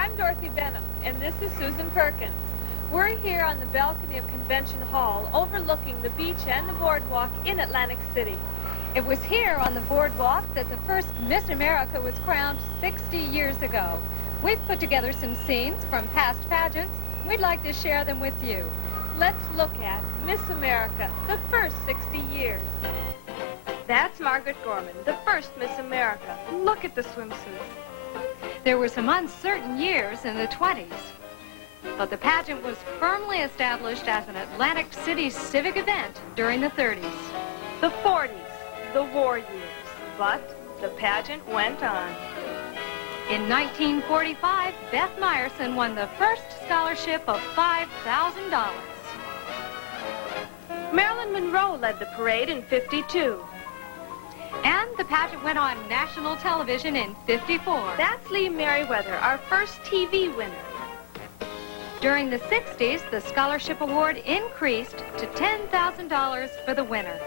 I'm Dorothy Benham, and this is Susan Perkins. We're here on the balcony of Convention Hall, overlooking the beach and the boardwalk in Atlantic City. It was here on the boardwalk that the first Miss America was crowned 60 years ago. We've put together some scenes from past pageants. We'd like to share them with you. Let's look at Miss America, the first 60 years. That's Margaret Gorman, the first Miss America. Look at the swimsuits. There were some uncertain years in the 20s, but the pageant was firmly established as an Atlantic City civic event during the 30s. The 40s, the war years, but the pageant went on. In 1945, Beth Meyerson won the first scholarship of $5,000. Marilyn Monroe led the parade in 52. And the pageant went on national television in 54. That's Lee Merriweather, our first TV winner. During the 60s, the scholarship award increased to $10,000 for the winner.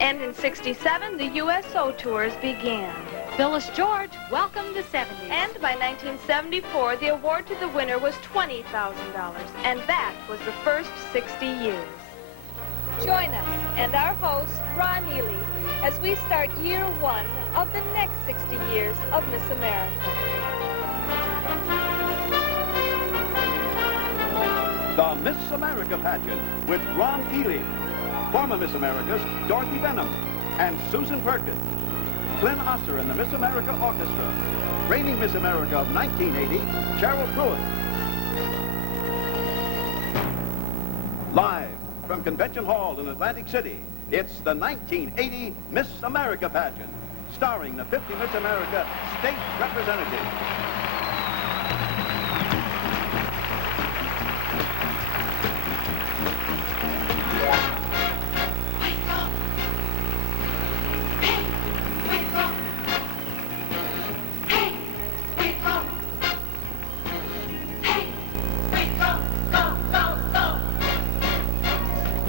And in 67, the USO tours began. Phyllis George welcomed the 70s. And by 1974, the award to the winner was $20,000. And that was the first 60 years. Join us and our host, Ron Ely, as we start year one of the next 60 years of Miss America. The Miss America pageant with Ron Ely, former Miss America's Dorothy Benham, and Susan Perkins. Glenn Osser and the Miss America Orchestra. Reigning Miss America of 1980, Cheryl Pruitt. Live from Convention Hall in Atlantic City, it's the 1980 Miss America pageant, starring the 50 Miss America state representatives.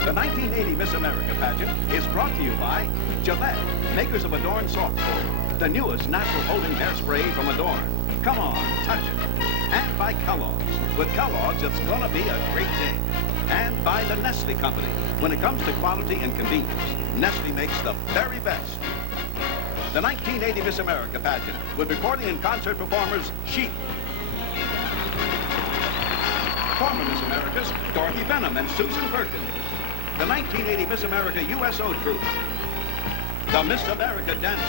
The 1980 Miss America pageant is brought to you by Gillette, makers of Adorn Soft Hold, the newest natural holding hairspray from Adorn. Come on, touch it. And by Kellogg's. With Kellogg's, it's gonna be a great day. And by the Nestle Company. When it comes to quality and convenience, Nestle makes the very best. The 1980 Miss America pageant with recording and concert performers Chic. Former Miss America's Dorothy Benham and Susan Perkins. The 1980 Miss America USO troupe. The Miss America Dancer.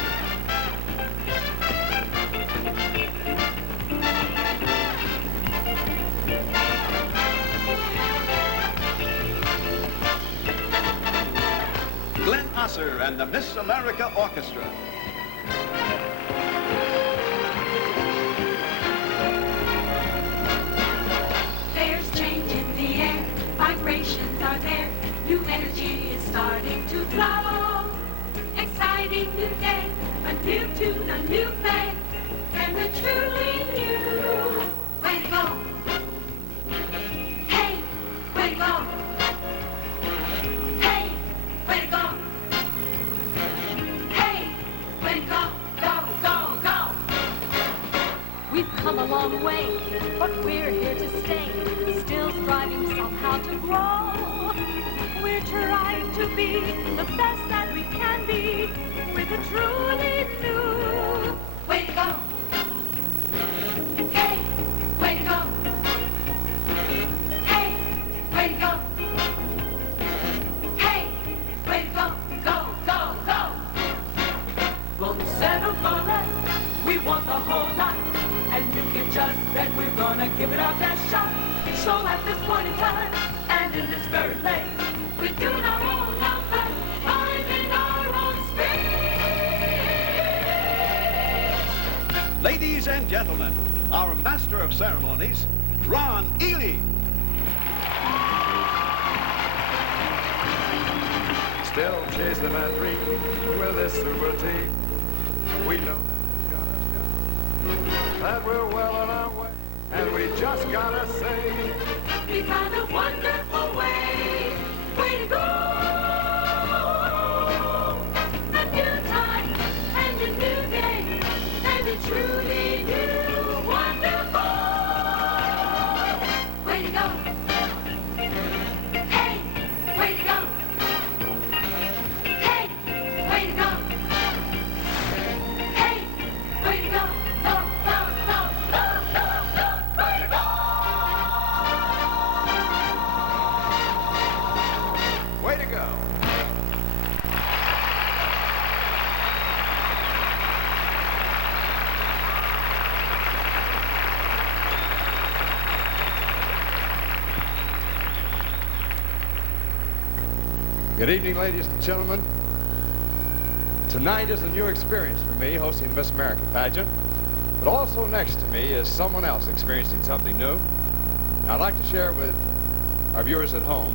Glenn Osser and the Miss America Orchestra. There's change in the air, vibrations are there. New energy is starting to flow. Exciting new day, a new tune, a new play, and the truly new. Way to go. Hey, way to go. Hey, way to go. Hey, way to go. Go, go, go. We've come a long way, but we're here to stay, still striving somehow to grow. We're trying to be the best that we can be with a truly new. Way to go. Hey, way to go. Hey, way to go. Hey, way to go. Go, go, go. Won't settle for less. We want the whole lot. And you can just bet we're gonna give it our best shot. So at this point in time, and in this very place, We're doing our own number, finding our own space. Ladies and gentlemen, our master of ceremonies, Ron Ely. Still chasing that dream with this super team. We know that we're well on our way, and we just gotta say, We found a wonderful way. Way to go! A new time and a new day and a truly new Good evening, ladies and gentlemen. Tonight is a new experience for me, hosting the Miss America pageant. But also next to me is someone else experiencing something new. And I'd like to share with our viewers at home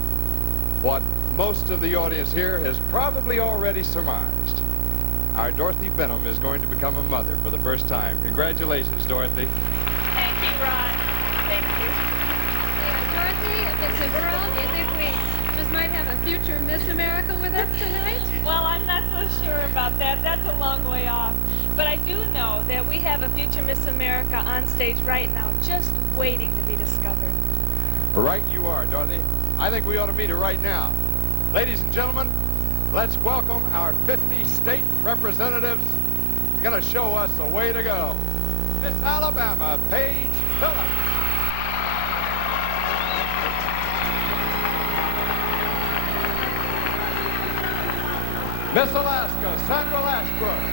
what most of the audience here has probably already surmised. Our Dorothy Benham is going to become a mother for the first time. Congratulations, Dorothy. Thank you, Ron. Thank you. Dorothy, if it's a girl, do you think we just might have a future Miss America with us tonight? Well, I'm not so sure about that. That's a long way off. But I do know that we have a future Miss America on stage right now, just waiting to be discovered. Right you are, Dorothy. I think we ought to meet her right now. Ladies and gentlemen, let's welcome our 50 state representatives. They're going to show us a way to go. Miss Alabama, Paige Phillips. Miss Alaska, Sandra Lashbrook.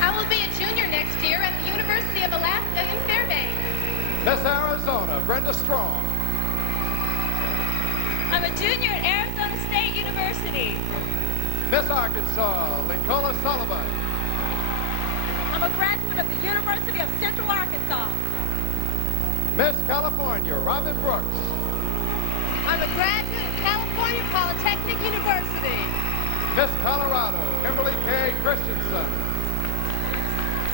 I will be a junior next year at the University of Alaska in Fairbanks. Miss Arizona, Brenda Strong. I'm a junior at Arizona State University. Miss Arkansas, Lincola Sullivan. I'm a graduate of the University of Central Arkansas. Miss California, Robin Brooks. I'm a graduate of California Polytechnic University. Miss Colorado, Kimberly K. Christensen.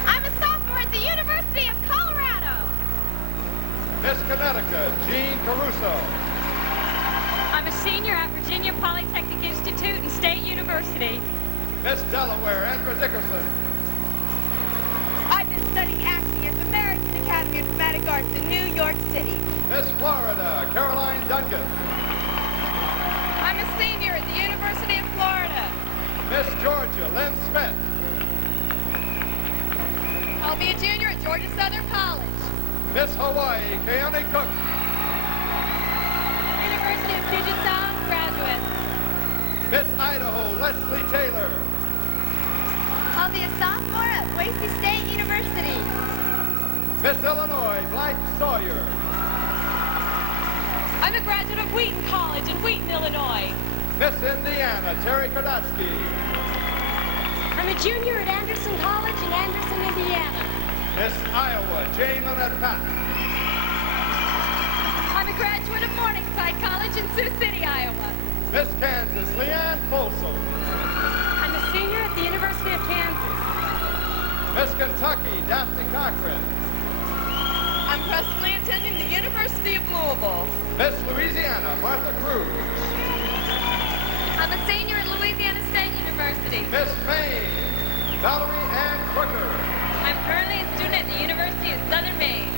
I'm a sophomore at the University of Colorado. Miss Connecticut, Jean Caruso. I'm a senior at Virginia Polytechnic Institute and State University. Miss Delaware, Andrew Dickerson. I've been studying acting at the American Academy of Dramatic Arts in New York City. Miss Florida, Caroline Duncan. I'm a senior at the University of Florida. Miss Georgia, Lynn Smith. I'll be a junior at Georgia Southern College. Miss Hawaii, Keone Cook. University of Puget Sound graduate. Miss Idaho, Leslie Taylor. I'll be a sophomore at Boise State University. Miss Illinois, Blythe Sawyer. I'm a graduate of Wheaton College in Wheaton, Illinois. Miss Indiana, Terry Kardatsky. I'm a junior at Anderson College in Anderson, Indiana. Miss Iowa, Jane Lynette Patton. I'm a graduate of Morningside College in Sioux City, Iowa. Miss Kansas, Leanne Folsom. I'm a senior at the University of Kansas. Miss Kentucky, Daphne Cochran. I'm presently attending the University of Louisville. Miss Louisiana, Martha Cruz. I'm a senior at Louisiana State University. Miss Maine, Valerie Ann Crooker. I'm currently a student at the University of Southern Maine.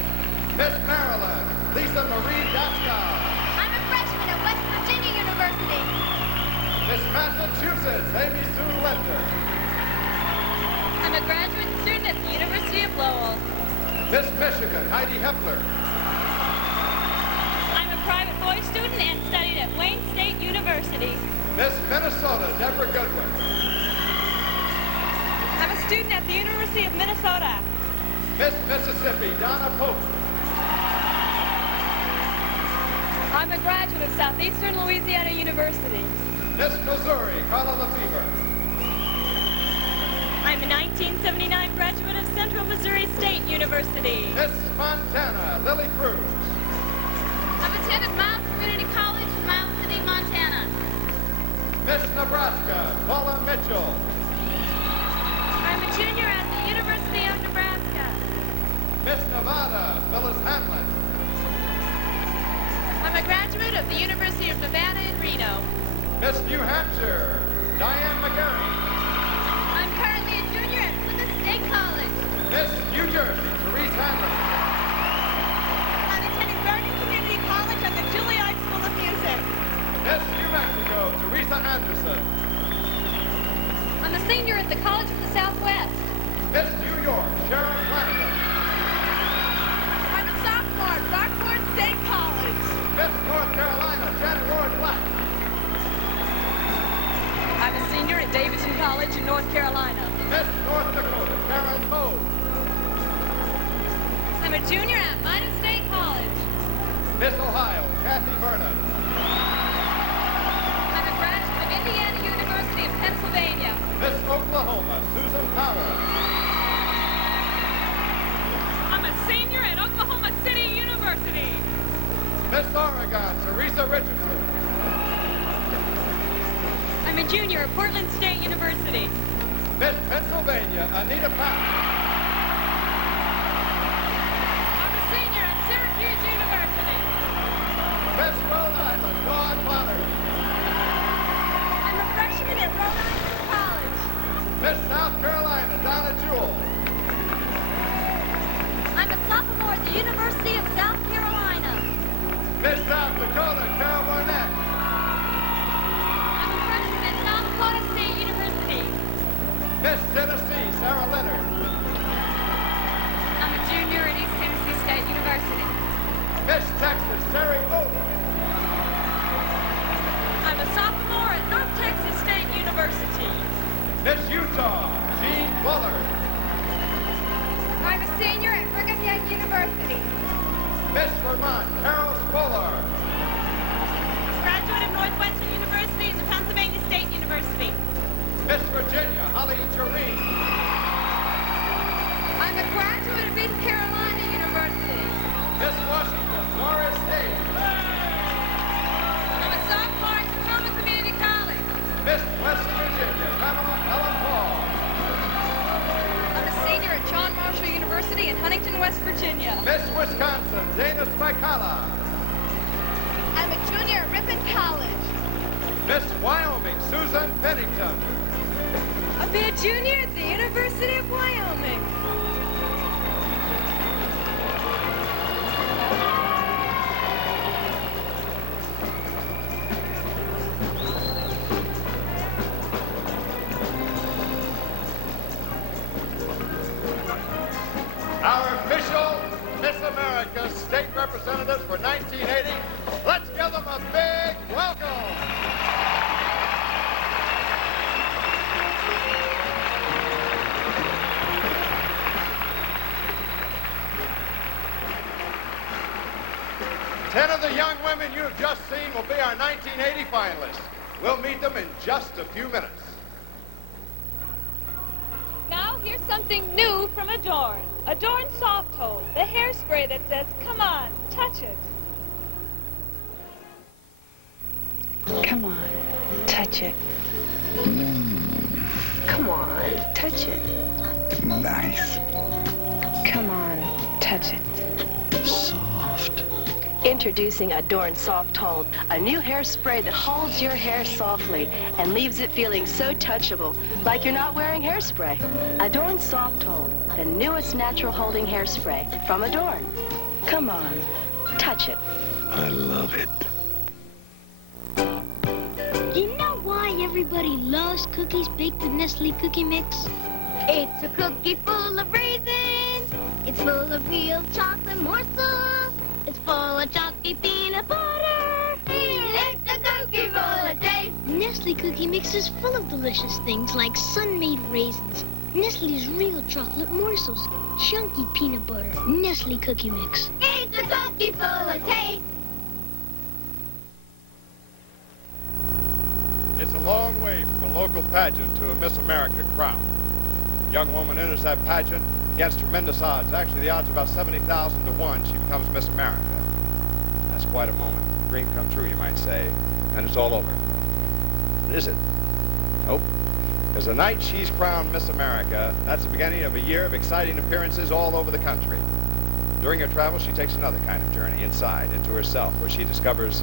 Miss Maryland, Lisa Marie Daskal. I'm a freshman at West Virginia University. Miss Massachusetts, Amy Sue Linder. I'm a graduate student at the University of Lowell. Miss Michigan, Heidi Hepler. I'm a private boys student and studied at Wayne State University. Miss Minnesota, Deborah Goodwin. I'm a student at the University of Minnesota. Miss Mississippi, Donna Pope. I'm a graduate of Southeastern Louisiana University. Miss Missouri, Carla Lefevre. I'm a 1979 graduate of Central Missouri State University. Miss Montana, Lily Cruz. I've attended Miles Community College in Miles City, Montana. Miss Nebraska, Paula Mitchell. I'm a junior at the University of Nebraska. Miss Nevada, Phyllis Hamlin. I'm a graduate of the University of Nevada in Reno. Miss New Hampshire, Diane McGarry. I'm currently a junior at Plymouth State College. Miss New Jersey, Therese Hanley. I'm attending Vernon Community College at the Juilliard School of Music. Miss New Mexico, Teresa Anderson. I'm a senior at the College of the Southwest. Miss New York, Sharon Flanagan. I'm a sophomore at Rockford State College. Miss North Carolina, Janet Ward Black. I'm a senior at Davidson College in North Carolina. Miss North Dakota, Karen Moe. I'm a junior at Midas State College. Miss Ohio, Kathy Vernon. Indiana University of Pennsylvania. Miss Oklahoma, Susan Powers. I'm a senior at Oklahoma City University. Miss Oregon, Teresa Richardson. I'm a junior at Portland State University. Miss Pennsylvania, Anita Powell. I'm a senior at Syracuse University. Miss Rhode Island, Dawn Potter. I'm a freshman at Rhode Island College. Miss South Carolina, Donna Jewell. I'm a sophomore at the University of South Carolina. Miss South Dakota, Carol Barnett. I'm a freshman at South Dakota State University. Miss Tennessee, Sarah Leonard. I'm a junior at East Tennessee State University. Miss Texas, Terry Oak. I'm a sophomore at North Texas State University. Miss Utah, Jean Bullard. I'm a senior at Brigham Young University. Miss Vermont, Carol Spolar. Graduate of Northwestern University and the Pennsylvania State University. Miss Virginia, Holly Jareen. I'm a graduate of East Carolina University. Miss Washington, Doris Hayes. I'm a sophomore at Tacoma Community College. Miss West Virginia, Pamela Ellen Paul. I'm a senior at John Marshall University in Huntington, West Virginia. Miss Wisconsin, Dana Spicala. I'm a junior at Ripon College. Miss Wyoming, Susan Pennington. I'll be a junior at the University of Wyoming. Our official Miss America state representatives for 1980. Let's give them a big welcome. Ten of the young women you've just seen will be our 1980 finalists. We'll meet them in just a few minutes. Now here's something new from Adorn. Adorn Soft Hold, the hairspray that says, come on, touch it. Come on, touch it. Come on, touch it. Nice. Come on, touch it. Soft. Introducing Adorn Soft Hold, a new hairspray that holds your hair softly and leaves it feeling so touchable, like you're not wearing hairspray. Adorn Soft Hold, the newest natural holding hairspray from Adorn. Come on, touch it. I love it. Do you know why everybody loves cookies baked with Nestle Cookie Mix? It's a cookie full of raisins. It's full of real chocolate morsels. It's full of chalky peanut butter. It's a cookie full of taste. Nestle Cookie Mix is full of delicious things like sun-made raisins, Nestle's real chocolate morsels, chunky peanut butter, Nestle Cookie Mix. It's a cookie full of taste. It's a long way from a local pageant to a Miss America crown. A young woman enters that pageant against tremendous odds. Actually, the odds are about 70,000 to 1. She becomes Miss America. That's quite a moment. Dream come true, you might say. And it's all over. But is it? Nope. Because the night she's crowned Miss America, that's the beginning of a year of exciting appearances all over the country. During her travels, she takes another kind of journey inside, into herself, where she discovers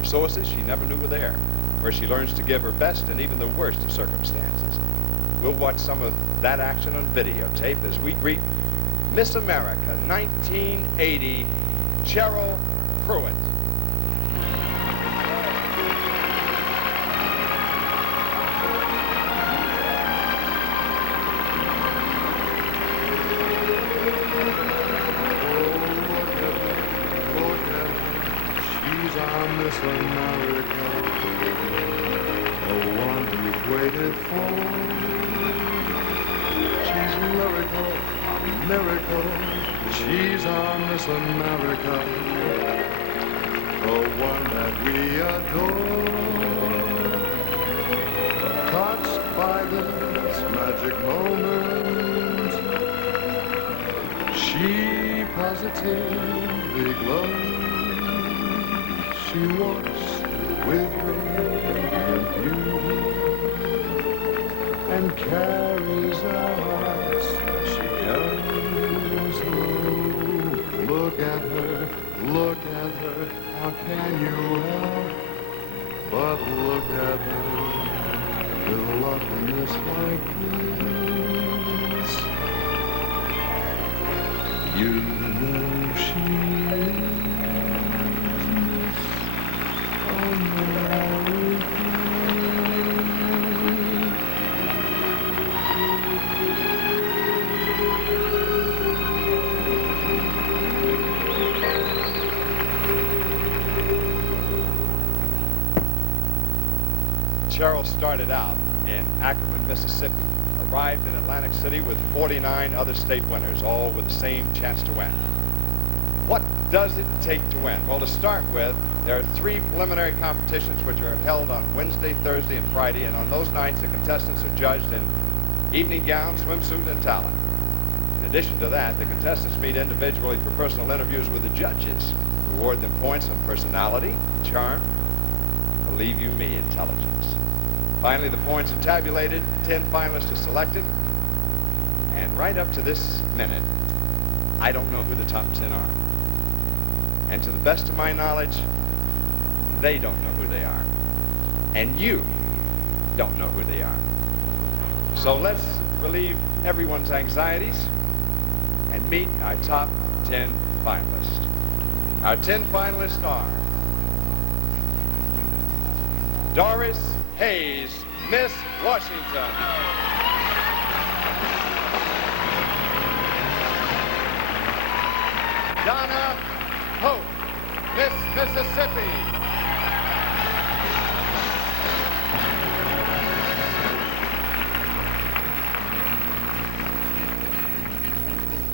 resources she never knew were there, where she learns to give her best in even the worst of circumstances. We'll watch some of that action on videotape as we greet Miss America 1980, Cheryl Pruitt. She's our Miss America, the one we've waited for. She's lyrical, a miracle. She's our Miss America, the one that we adore. by this magic moment. She positively glows. She walks with radiant beauty and carries our hearts as she goes. Oh, look at her, how can you help but look at her with loveliness like this? You know she is America. Cheryl started out in Ackerman, Mississippi, arrived in Atlantic City with 49 other state winners, all with the same chance to win. What does it take to win? Well, to start with, there are 3 preliminary competitions which are held on Wednesday, Thursday, and Friday, and on those nights the contestants are judged in evening gown, swimsuit, and talent. In addition to that, the contestants meet individually for personal interviews with the judges, who award them points on personality, charm, believe you me, intelligence. Finally, the points are tabulated, 10 finalists are selected, and right up to this minute, I don't know who the top 10 are. And to the best of my knowledge, they don't know who they are. And you don't know who they are. So let's relieve everyone's anxieties and meet our top 10 finalists. Our 10 finalists are Doris Hayes, Miss Washington. Donna Hope, Miss Mississippi.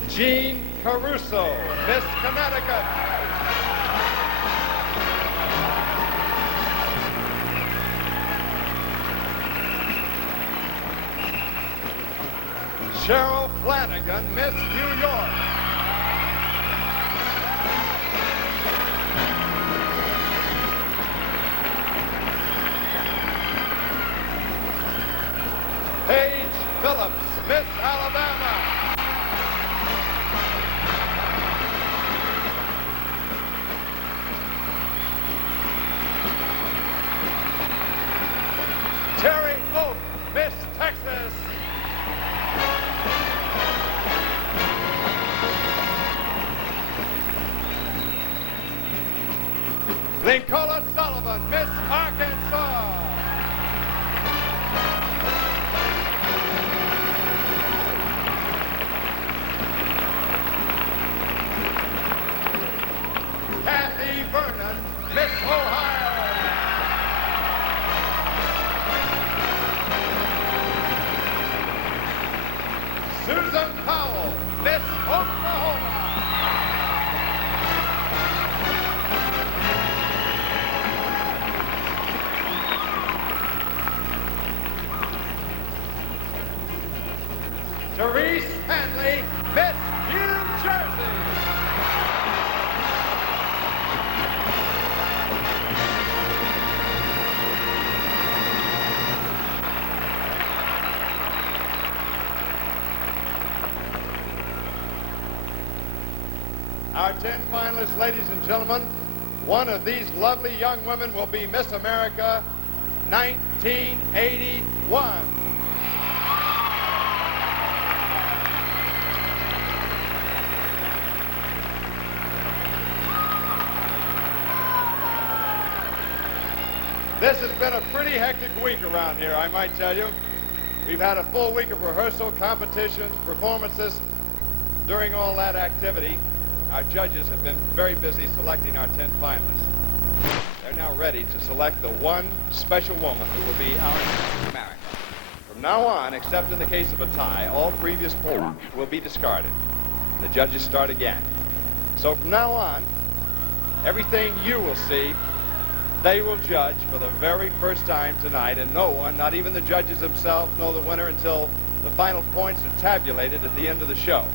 Jean Caruso, Miss Connecticut. Cheryl Flanagan, Miss New York. Paige Phillips, Miss Alabama. Terry Oak, Miss Texas. Lincola Sullivan, Miss Arkansas. Kathy Vernon, Miss Ohio. Susan Powell, Miss Oklahoma. Therese Hanley, Miss New Jersey. Our 10 finalists, ladies and gentlemen, one of these lovely young women will be Miss America 1981. This has been a pretty hectic week around here, I might tell you. We've had a full week of rehearsal, competitions, performances. During all that activity, our judges have been very busy selecting our 10 finalists. They're now ready to select the one special woman who will be our Miss America. From now on, except in the case of a tie, all previous polls will be discarded. The judges start again. So from now on, everything you will see They will judge for the very first time tonight, and no one, not even the judges themselves, know the winner until the final points are tabulated at the end of the show.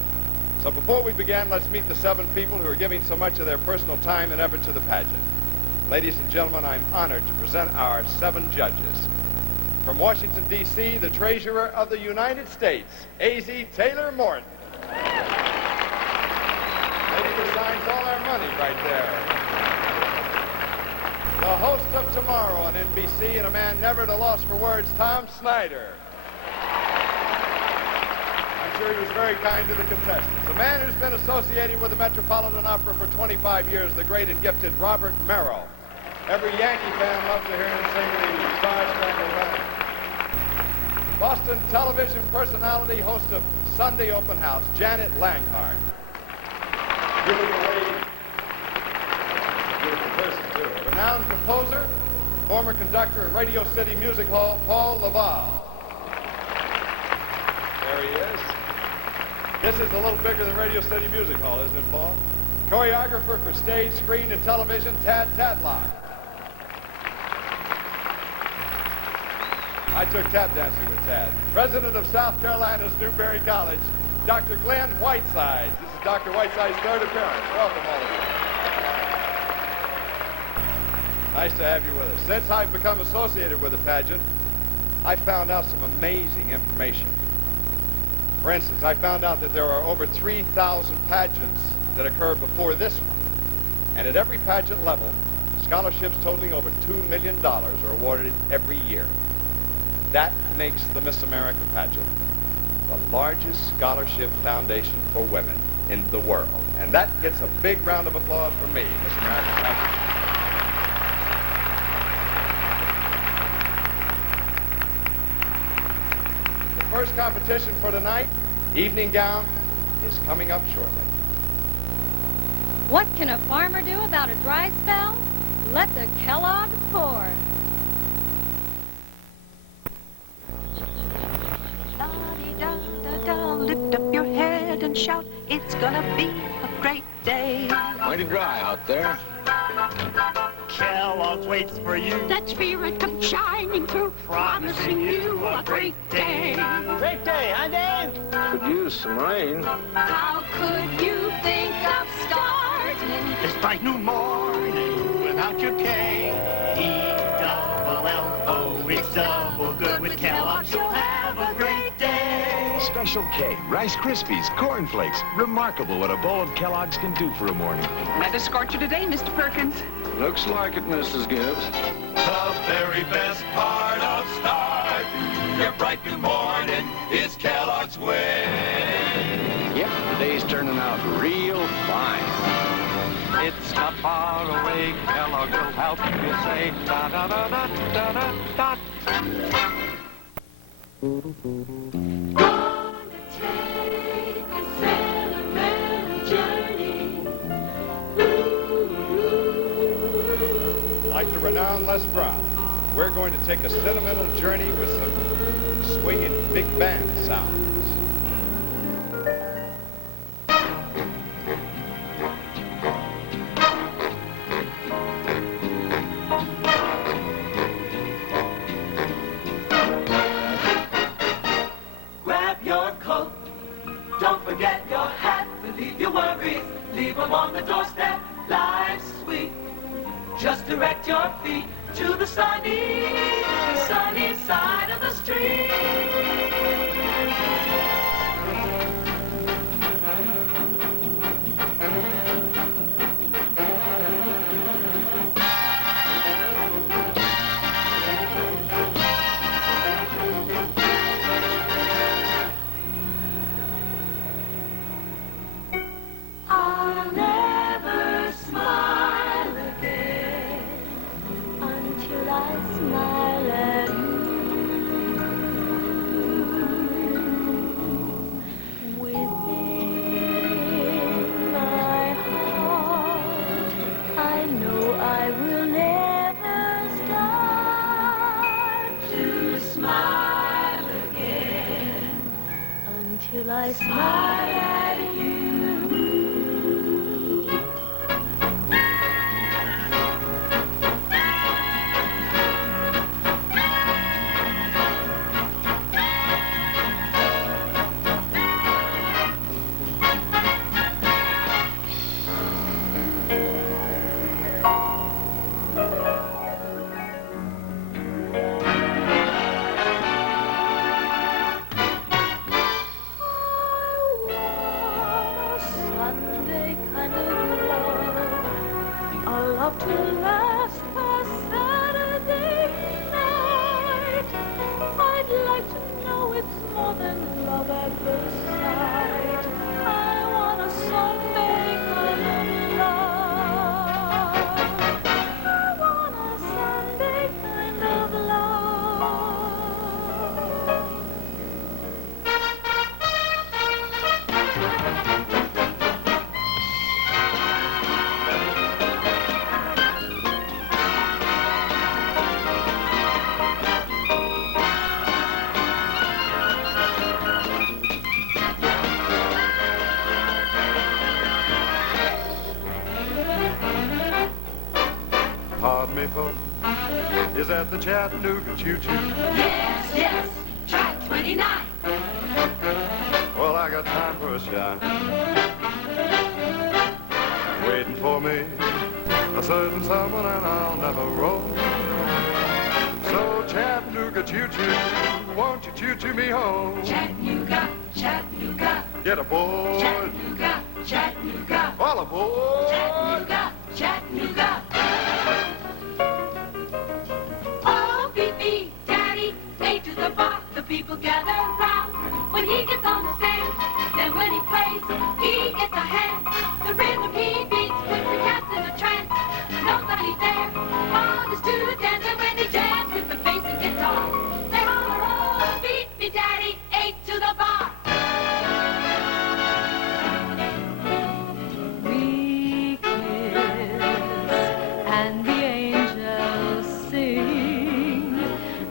So before we begin, let's meet the 7 people who are giving so much of their personal time and effort to the pageant. Ladies and gentlemen, I'm honored to present our 7 judges. From Washington, D.C., the Treasurer of the United States, A.Z. Taylor Morton. Lady who signs all our money right there. The host of Tomorrow on NBC and a man never at a loss for words, Tom Snyder. I'm sure he was very kind to the contestants. A man who's been associating with the Metropolitan Opera for 25 years, the great and gifted Robert Merrill. Every Yankee fan loves to hear him sing the Star-Spangled Banner. Boston television personality, host of Sunday Open House, Janet Langhart. Beautiful lady. Beautiful person, too. A renowned composer, former conductor of Radio City Music Hall, Paul Laval. There he is. This is a little bigger than Radio City Music Hall, isn't it, Paul? Choreographer for stage, screen, and television, Tad Tadlock. I took tap dancing with Tad. President of South Carolina's Newberry College, Dr. Glenn Whitesides. This is Dr. Whitesides' 3rd appearance. Welcome, all of you. Nice to have you with us. Since I've become associated with the pageant, I found out some amazing information. For instance, I found out that there are over 3,000 pageants that occur before this one. And at every pageant level, scholarships totaling over $2 million are awarded every year. That makes the Miss America pageant the largest scholarship foundation for women in the world. And that gets a big round of applause from me, Miss America pageant. The first competition for tonight, evening gown, is coming up shortly. What can a farmer do about a dry spell? Let the Kellogg's pour. Lift up your head and shout, it's gonna be a great day. Mighty dry out there. Kellogg's waits for you. That spirit comes shining through, promising you a great day. Great day, huh, Dave? Could use some rain. How could you think of starting This bright new morning without your K. E-double-L-O, it's double good with Kellogg's. You'll have a great day. Special K, Rice Krispies, Corn Flakes. Remarkable what a bowl of Kellogg's can do for a morning. Not to scorch you today, Mr. Perkins. Looks like it, Mrs. Gibbs. The very best part of start your bright new morning is Kellogg's way. Yep, the day's turning out real fine. It's not far away, Kellogg's will help you say da-da-da-da-da-da-da. Gonna take a sentimental journey. Like the renowned Les Brown, we're going to take a sentimental journey with some swinging big band sounds. Grab your coat, don't forget your hat, leave your worries, leave them on the doorstep. Life's sweet, just direct your feet to the sunny side of the street. I'll never smile again until I smile at you. Within my heart, I know I will never start to smile again until I smile at you. love at first sight. I want a Sunday kind of love. I want a Sunday kind of Pardon me, folks. Is that the Chattanooga choo-choo? Yes, yes, track 29. Well, I got time for a shot. Waiting for me, a certain someone, and I'll never roll. So Chattanooga choo-choo, won't you choo-choo me home? Chattanooga, Chattanooga. Get aboard. Chattanooga, Chattanooga. All aboard. Chattanooga, Chattanooga. Oh, beat me, Daddy, A to the bar, the people gather round. When he gets on the stand, then when he plays, he gets a hand. The rhythm he beats puts the cats in a trance. Nobody's there, all the students dance, and when they jazz with the bass and guitar, they holler, oh, beat me, Daddy, A to the bar. We kiss and the angels sing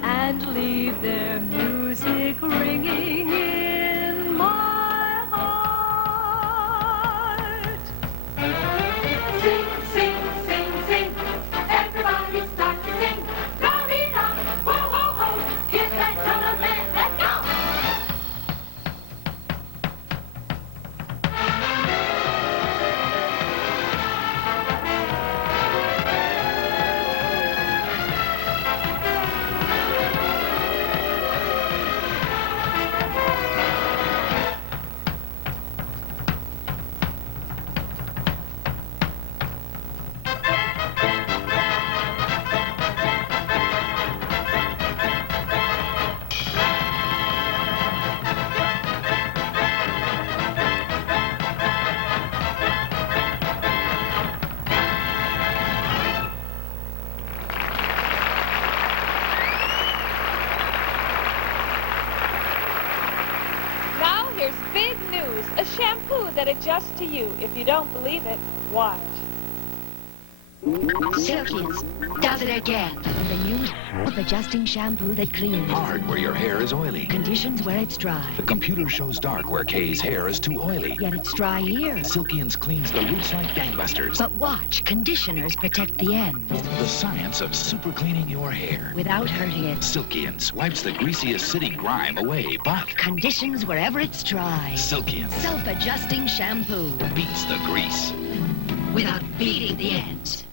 and leave their music ringing in my heart. Sing, sing, sing, sing. Everybody start to sing. Florida, whoa, ho, ho. Here's that drummer man. Let's go. Now here's big news. A shampoo that adjusts to you. If you don't believe it, watch. Silkies does it again. The new adjusting shampoo that cleans. Hard where your hair is oily. Conditions where it's dry. The computer shows dark where Kay's hair is too oily. Yet it's dry here. Silkians cleans the roots like gangbusters. But watch, conditioners protect the ends. The science of super cleaning your hair. Without hurting it. Silkians wipes the greasiest city grime away, but Conditions wherever it's dry. Silkians Self-adjusting shampoo. beats the grease. Without beating the ends.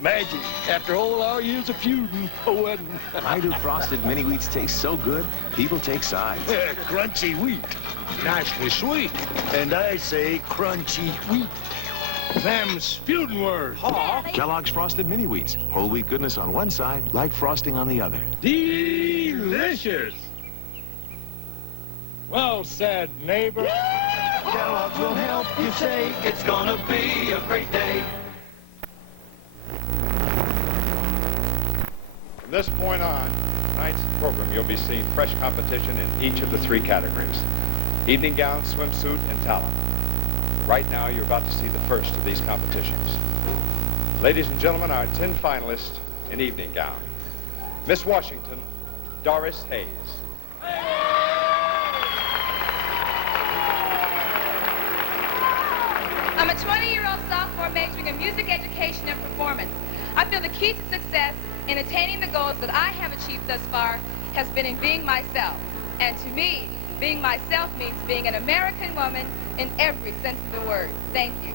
Magic. After all our years of feuding, wasn't. Why do frosted mini wheats taste so good? People take sides. Crunchy wheat. Nicely sweet. And I say crunchy wheat. Them's feuding words. Kellogg's Frosted Mini Wheats. Whole wheat goodness on one side, light frosting on the other. Delicious. Well said, neighbor. Kellogg's will help you say it's gonna be a great day. From this point on, tonight's program, you'll be seeing fresh competition in each of the three categories: evening gown, swimsuit, and talent. Right now, you're about to see the first of these competitions. Ladies and gentlemen, our 10 finalists in evening gown. Miss Washington, Doris Hayes. I'm a 20-year-old sophomore majoring in music education and performance. I feel the key to success in attaining the goals that I have achieved thus far has been in being myself. And to me, being myself means being an American woman in every sense of the word. Thank you.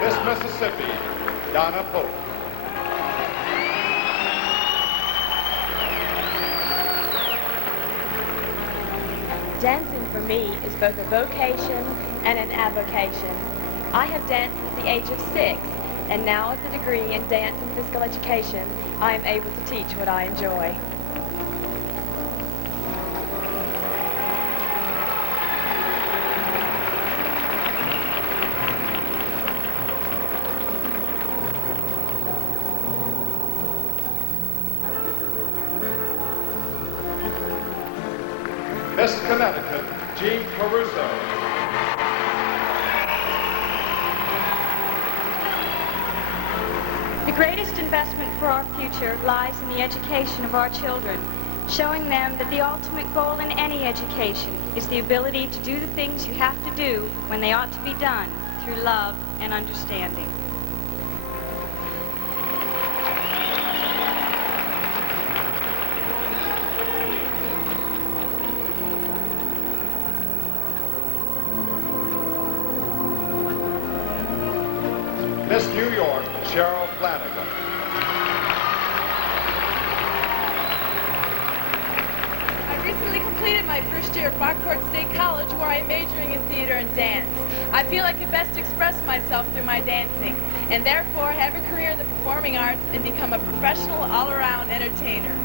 Miss Mississippi, Donna Pope. Dancing for me is both a vocation and an avocation. I have danced since the age of 6, and now with a degree in dance and physical education, I am able to teach what I enjoy. Miss Connecticut, Jean Caruso. The greatest investment for our future lies in the education of our children, showing them that the ultimate goal in any education is the ability to do the things you have to do when they ought to be done through love and understanding. Miss New York, Cheryl Flanagan. I recently completed my first year at Rockport State College, where I am majoring in theater and dance. I feel I can best express myself through my dancing, and therefore have a career in the performing arts and become a professional all-around entertainer.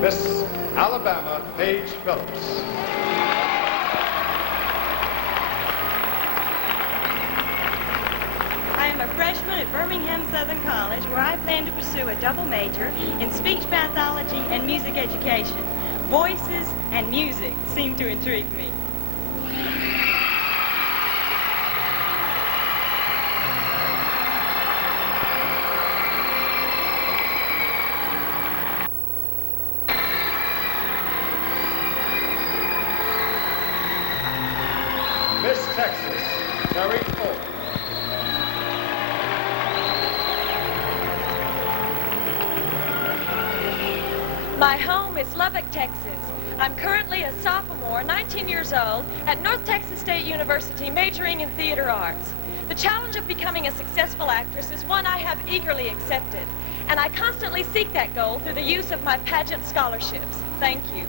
Miss Alabama, Paige Phillips. I am a freshman at Birmingham Southern College, where I plan to pursue a double major in speech pathology and music education. Voices and music seem to intrigue me. Miss Texas, Terry Ford. My home is Lubbock, Texas. I'm currently a sophomore, 19 years old, at North Texas State University, majoring in theater arts. The challenge of becoming a successful actress is one I have eagerly accepted, and I constantly seek that goal through the use of my pageant scholarships. Thank you.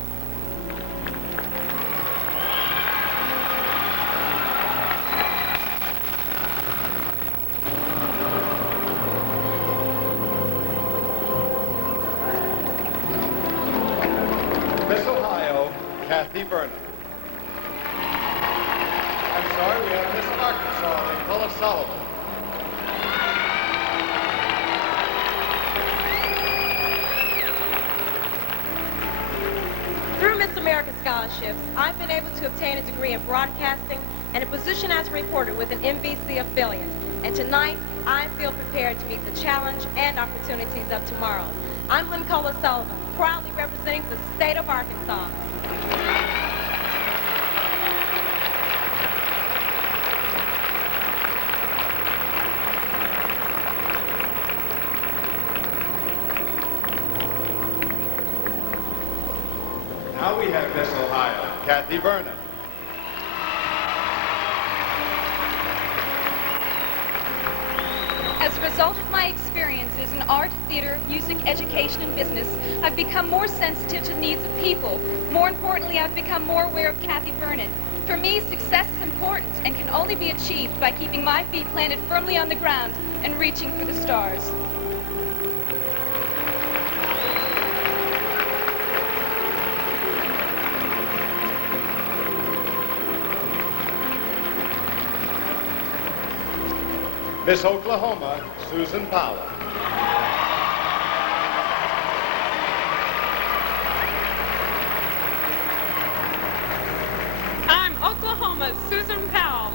Miss Ohio, Kathy Vernon. I'm sorry, we have Miss Arkansas, Nicola Sullivan. Through Miss America scholarships, I've been able to obtain a degree in broadcasting and a position as a reporter with an NBC affiliate. And tonight, I feel prepared to meet the challenge and opportunities of tomorrow. I'm Nicola Sullivan, proudly representing the state of Arkansas. Now we have Miss Ohio, Kathy Vernon. As a result of my experiences in art, theater, music, education, and business, I've become more sensitive to the needs of people. More importantly, I've become more aware of Kathy Vernon. For me, success is important and can only be achieved by keeping my feet planted firmly on the ground and reaching for the stars. Miss Oklahoma, Susan Powell. I'm Oklahoma's Susan Powell.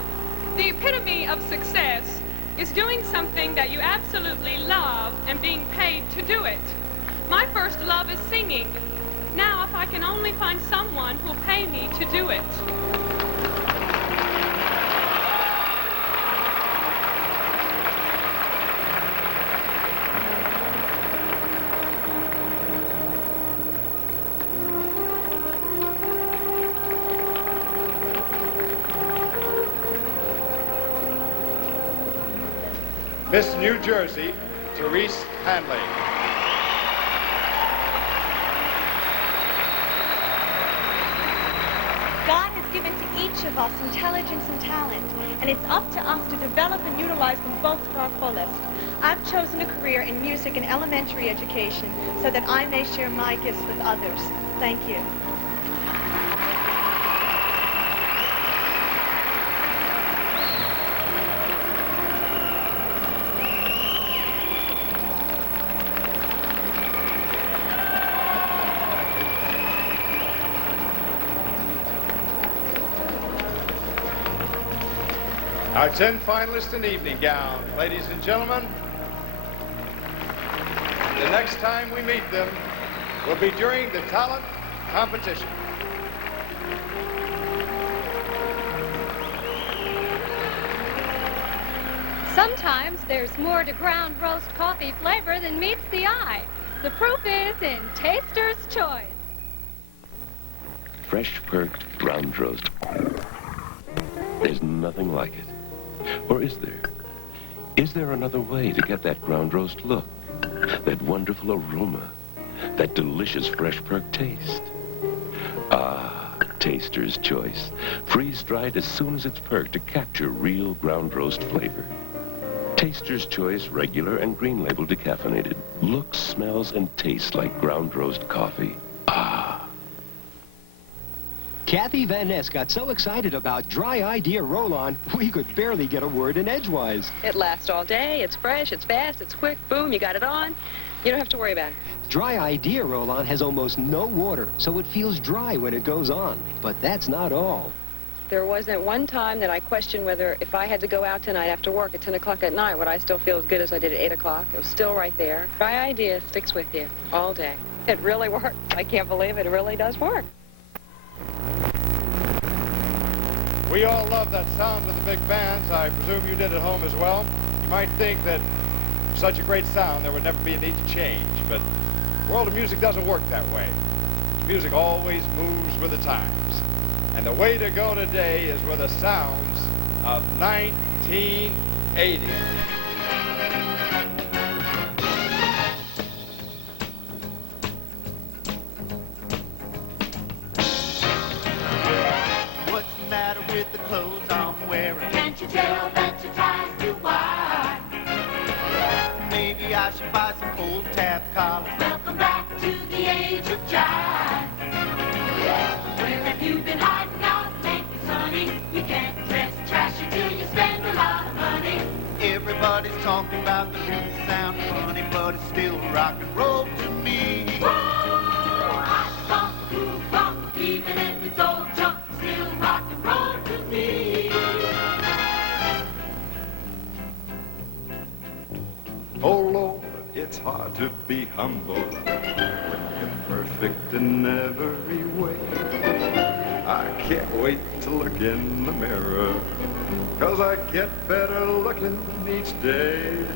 The epitome of success is doing something that you absolutely love and being paid to do it. My first love is singing. Now, if I can only find someone who'll pay me to do it. Miss New Jersey, Therese Hanley. God has given to each of us intelligence and talent, and it's up to us to develop and utilize them both to our fullest. I've chosen a career in music and elementary education so that I may share my gifts with others. Thank you. Our 10 finalists in evening gown. Ladies and gentlemen, the next time we meet them will be during the talent competition. Sometimes there's more to ground roast coffee flavor than meets the eye. The proof is in Taster's Choice. Fresh perked ground roast. There's nothing like it. Or is there? Is there another way to get that ground roast look? That wonderful aroma? That delicious fresh perked taste? Ah, Taster's Choice. Freeze-dried as soon as it's perked to capture real ground roast flavor. Taster's Choice regular and green label decaffeinated. Looks, smells, and tastes like ground roast coffee. Ah. Kathy Van Ness got so excited about Dry Idea Roll-On, we could barely get a word in edgewise. It lasts all day, it's fresh, it's fast, it's quick, boom, you got it on. You don't have to worry about it. Dry Idea Roll-On has almost no water, so it feels dry when it goes on. But that's not all. There wasn't one time that I questioned whether if I had to go out tonight after work at 10 o'clock at night, would I still feel as good as I did at 8 o'clock? It was still right there. Dry Idea sticks with you all day. It really works. I can't believe it. It really does work. We all love that sound of the big bands. I presume you did at home as well. You might think that such a great sound there would never be a need to change, but the world of music doesn't work that way. Music always moves with the times. And the way to go today is with the sounds of 1980. With the clothes I'm wearing, can't you tell that your tie's too wide? Maybe I should buy some full tab collars. Welcome back to the age of jive. Where have you been hiding out lately, sonny? You can't dress trashy till you spend a lot of money. Everybody's talking about the new sound funny, but it's still rock and roll to me. Whoa, hot funk, cool funk, even if it's old junk, still rock and roll to me. Oh Lord, it's hard to be humble when you're perfect in every way. I can't wait to look in the mirror, 'cause I get better looking each day.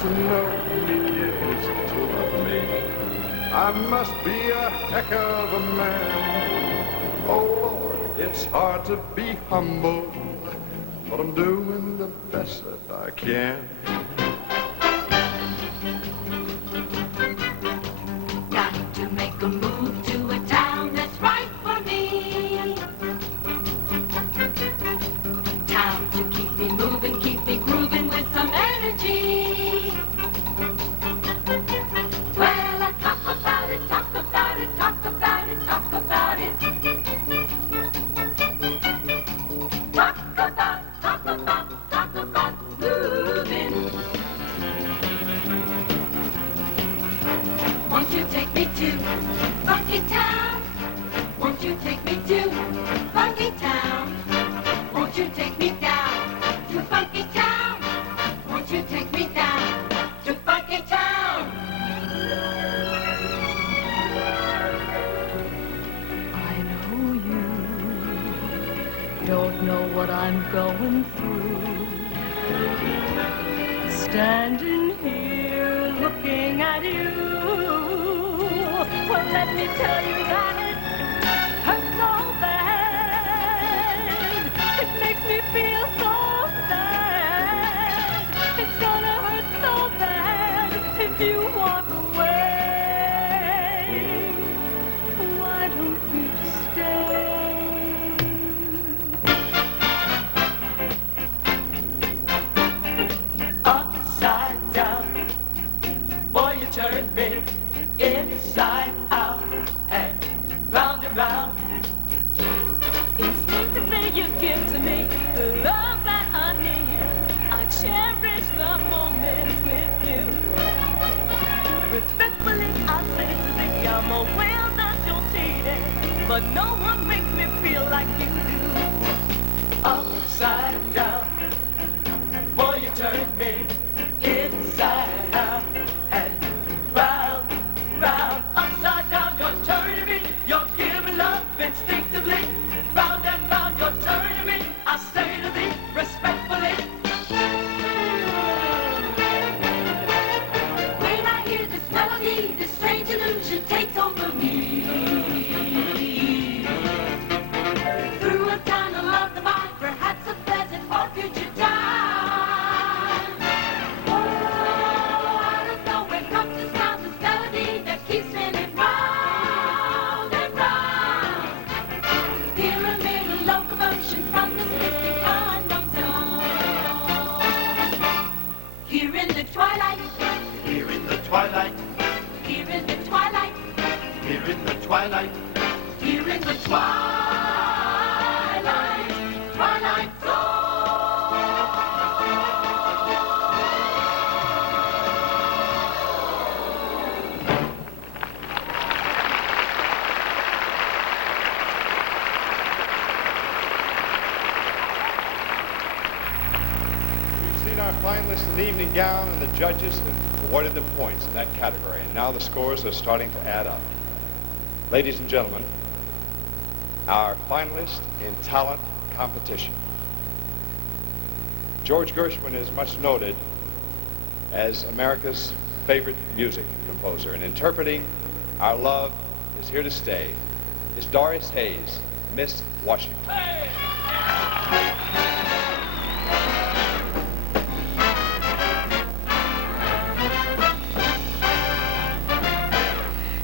To know me is to love me. I must be a heck of a man. Oh Lord, it's hard to be humble, but I'm doing the best that I can. Got to make a move to a town that's right for me. Town to keep me moving, keep me grooving with some energy. Well, I talk about it, talk about it, talk about it, talk about it. Talk about moving. Won't you take me to Funky Town? Won't you take me to Funky Town? Won't you take me down to Funky Town? Won't you take me down to Funky Town? I know you don't know what I'm going through. Standing here looking at you. Well, let me tell you that it hurts so bad. It makes me feel so sad. It's I'm aware that you're cheating, but no one makes me feel like you do. Upside down, boy, you turn me inside out and round, round. Upside down, you're turning me. You're giving love instinctively. Round and round, you're turning me. I say to thee respectfully. When I hear this melody, this strange illusion takes over me. Through a tunnel of the mind, perhaps a pleasant or future time. Oh, out of nowhere comes the sound, this melody that keeps spinning round and round. Pyramidal locomotion from this mystic unknown zone. Here in the twilight, Here in the twilight, here in the twilight, here in the twilight, here in the twilight, twilight zone. We've seen our finalists in the evening gown, and the judges have awarded the points in that category. And now the scores are starting to add up. Ladies and gentlemen, our finalist in talent competition. George Gershwin is much noted as America's favorite music composer, and interpreting Our Love Is Here to Stay is Doris Hayes, Miss Washington.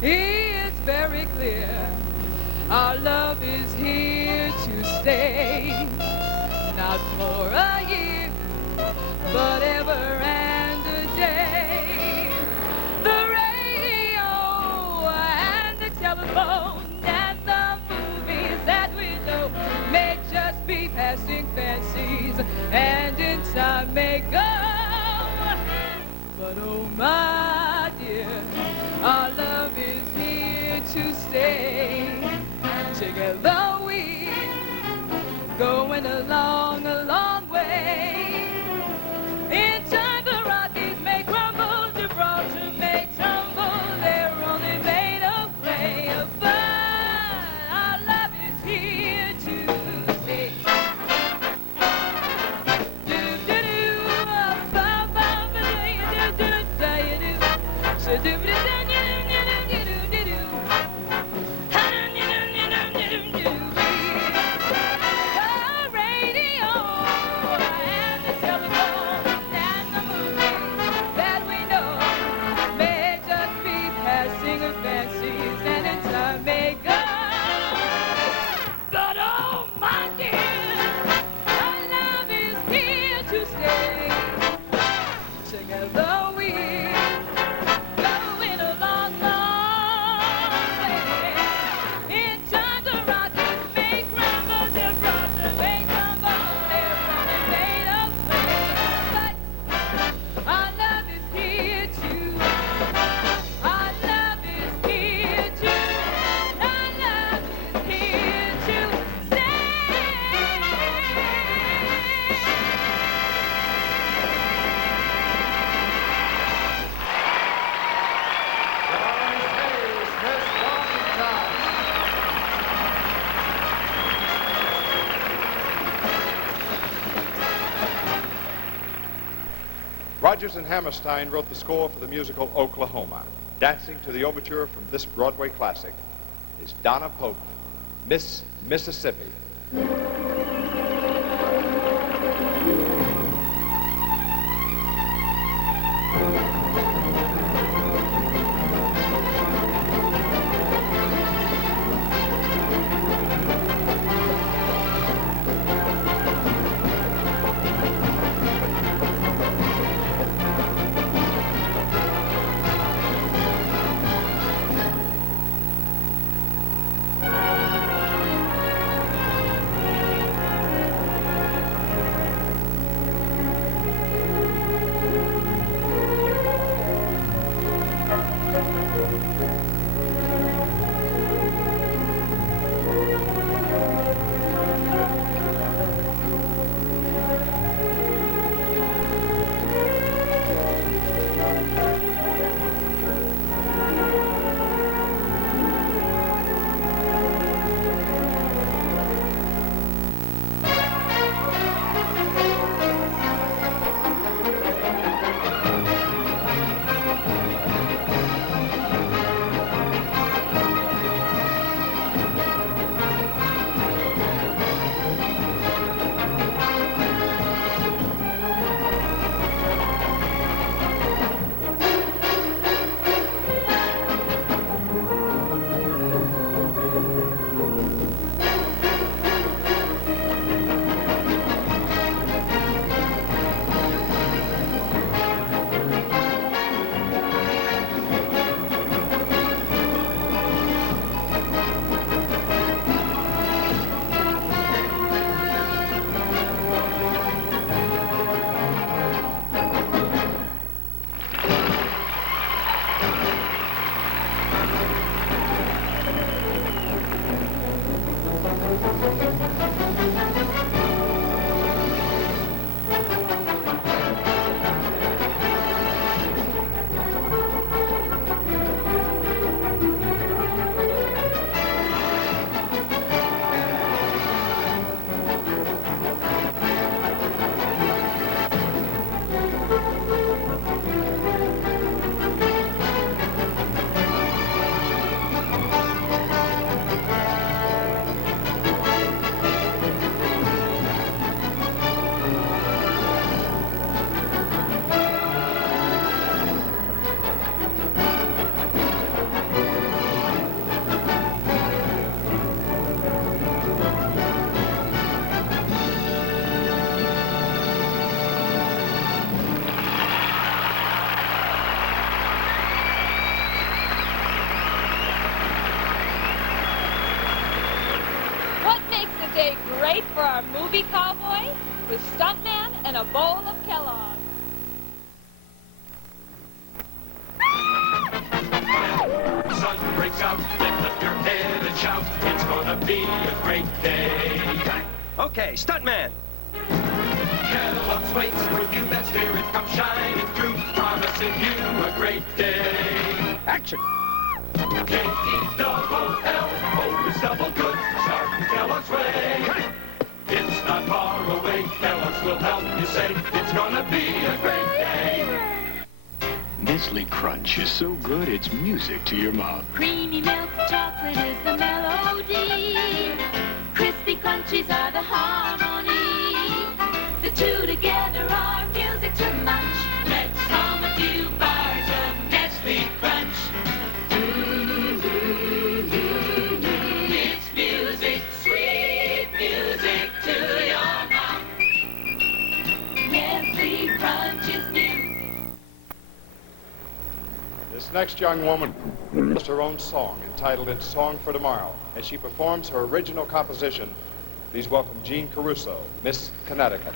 It's very clear our love is here to stay, not for a year, but ever and a day. The radio and the telephone and the movies that we know may just be passing fancies, and in time may go. But oh my dear, our love is here to stay. Together we're going a long way. In time the Rockies may crumble, Gibraltar may tumble. They're only made of clay, but our love is here to stay. Rodgers and Hammerstein wrote the score for the musical Oklahoma. Dancing to the overture from this Broadway classic is Donna Pope, Miss Mississippi. great for our movie cowboy with stuntman and a bowl of Kellogg. Sun breaks out, then lift your head and shout. It's gonna be a great day. Okay, stuntman. Kellogg's waits for you, that spirit comes shining through, promising you a great day. Action. K-E-double-L, always double good, start Kellogg's way. It's not far away, Kellogg's will help you say, it's gonna be a great day. Nestle Crunch is so good it's music to your mouth. Creamy milk chocolate is the melody. Crispy crunchies are the harmony. The two together are music to munch. Let's hum a few bars of Nestle Crunch. It's music, sweet music to your mouth. Nestle Crunch is music. This next young woman has her own song entitled It's Song for Tomorrow. As she performs her original composition, please welcome Jean Caruso, Miss Connecticut.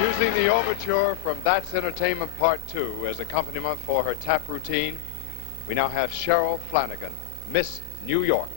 Using the overture from That's Entertainment Part 2 as accompaniment for her tap routine, we now have Cheryl Flanagan, Miss New York.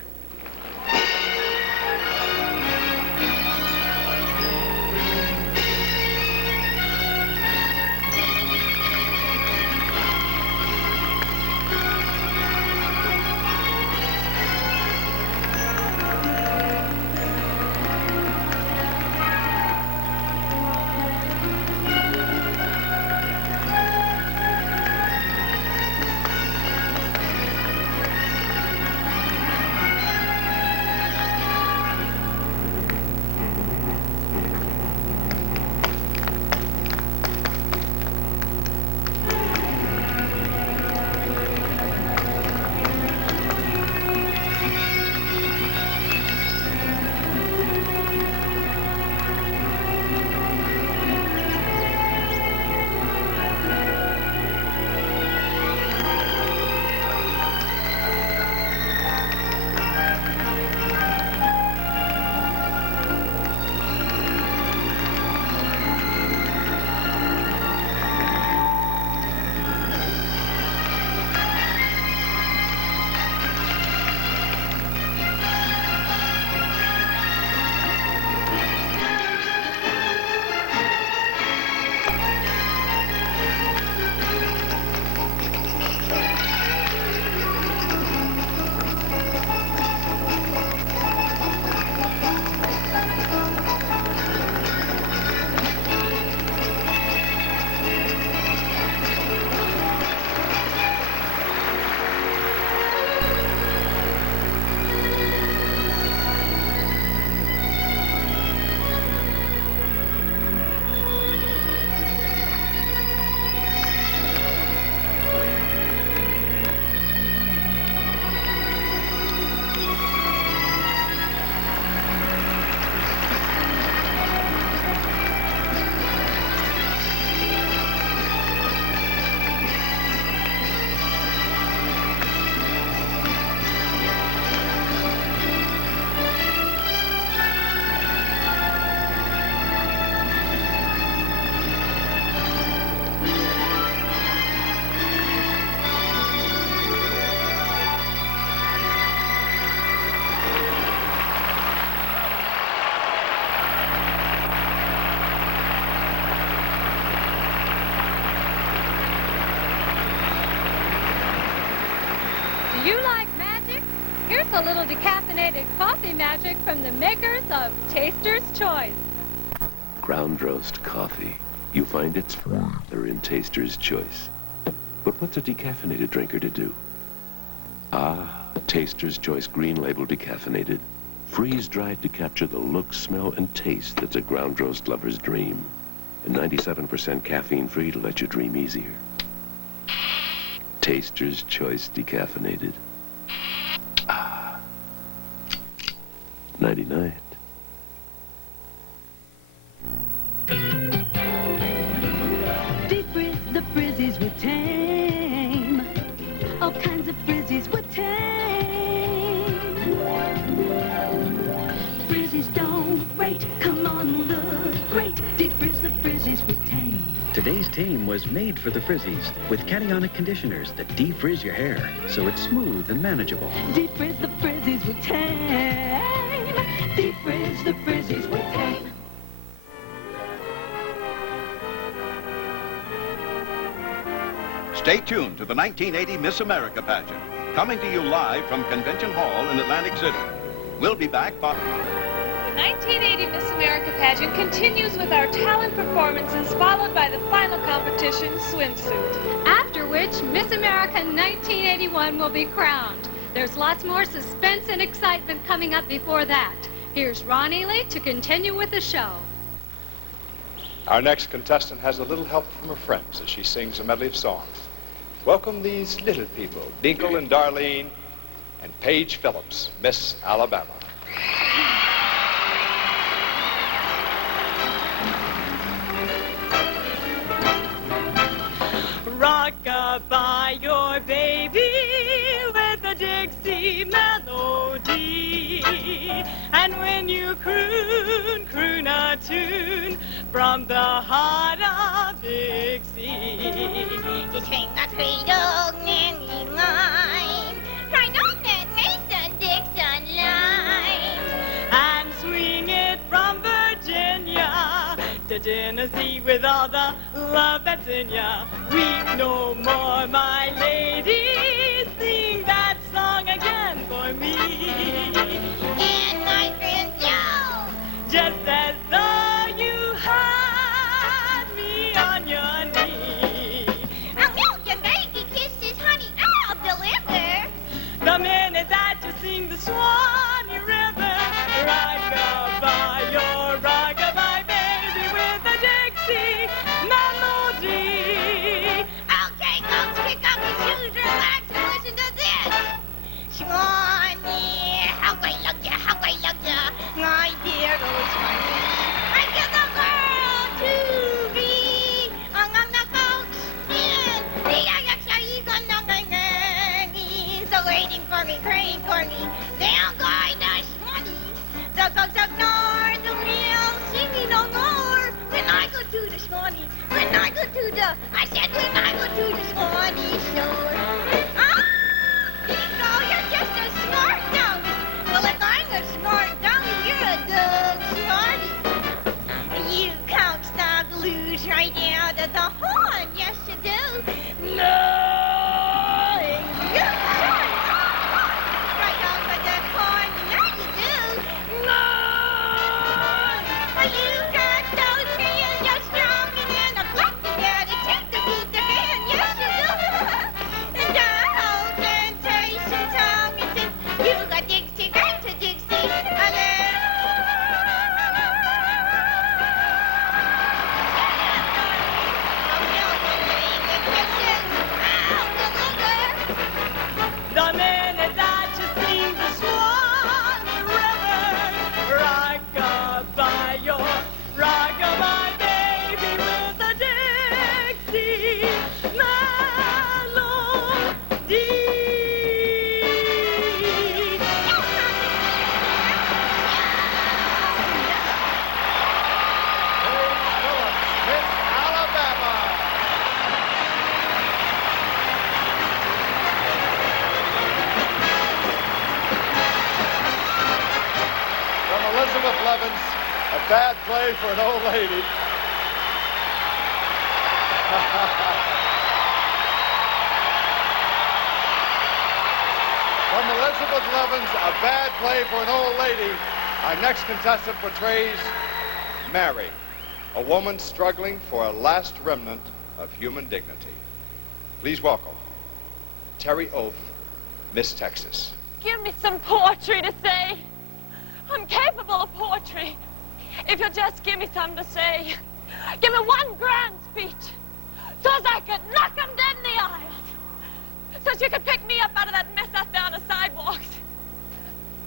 a little decaffeinated coffee magic from the makers of Taster's Choice. Ground roast coffee. You find its flavor in Taster's Choice. But what's a decaffeinated drinker to do? Ah, Taster's Choice Green Label Decaffeinated. Freeze-dried to capture the look, smell, and taste that's a ground roast lover's dream. And 97% caffeine-free to let you dream easier. Taster's Choice Decaffeinated. Ah. 99. Deep frizz, the frizzies with tame. All kinds of frizzies with tame. Frizzies don't rate, come on, look great. Deep frizz, the frizzies with tame. Today's Tame was made for the frizzies with cationic conditioners that defrizz your hair so it's smooth and manageable. Deep frizz, the frizzies with tame. Deep frizz, the frizzies with tame. Stay tuned to the 1980 Miss America pageant, coming to you live from Convention Hall in Atlantic City. We'll be back for... The 1980 Miss America pageant continues with our talent performances, followed by the final competition, Swimsuit. After which, Miss America 1981 will be crowned. There's lots more suspense and excitement coming up before that. Here's Ron Ely to continue with the show. Our next contestant has a little help from her friends as she sings a medley of songs. Welcome these little people, Dinkle and Darlene and Paige Phillips, Miss Alabama. Rock-a-bye your baby with a Dixie melody. And when you croon a tune from the heart of Dixie. Chỉ swing a three-dog nanny line, right on that Mason-Dixon line. And swing it from Virginia to Tennessee with all the love that's in ya. Weep no more, my lady. Sing that song again for me. And my friend Joe, just as though you had me on your knee. A million baby kisses, honey, I'll deliver. The minute that you sing the Swanee River, rock-a-bye your rock-a-bye baby with a Dixie melody. Okay, folks, kick off your shoes, relax, and listen to this. Swanee, how I love ya, my dear old Swanee. I give the world to be among the folks in the so waiting for me, praying for me. They'll guide the Swanee. The folks up north will sing me no more. When I go to the Swanee, when I go to the Swanee shore. Ah! Bingo, you're just a smart dummy. Well, if I'm a smart dummy, you're a dumb smarty. You cockstock lose right out of the horn, yes you do. No! You sure right off of the horn, yeah you do. No! You got those feels, you're strong and a black together. Take the beat the man, yes you do. And the whole plantation told me to. You got Dixie, that's a Dixie. The minute that you sing the Swanee River, rock-a-bye your rock-a-bye baby with a Dixie melody. From Elizabeth Levins, a bad play for an old lady. From Elizabeth Levin's A Bad Play for an Old Lady, our next contestant portrays Mary, a woman struggling for a last remnant of human dignity. Please welcome Terry Oath, Miss Texas. Give me some poetry to say. I'm capable of poetry. If you'll just give me something to say. Give me one grand speech so as I could knock them dead in the aisles. So you could pick me up out of that mess out there on the sidewalks.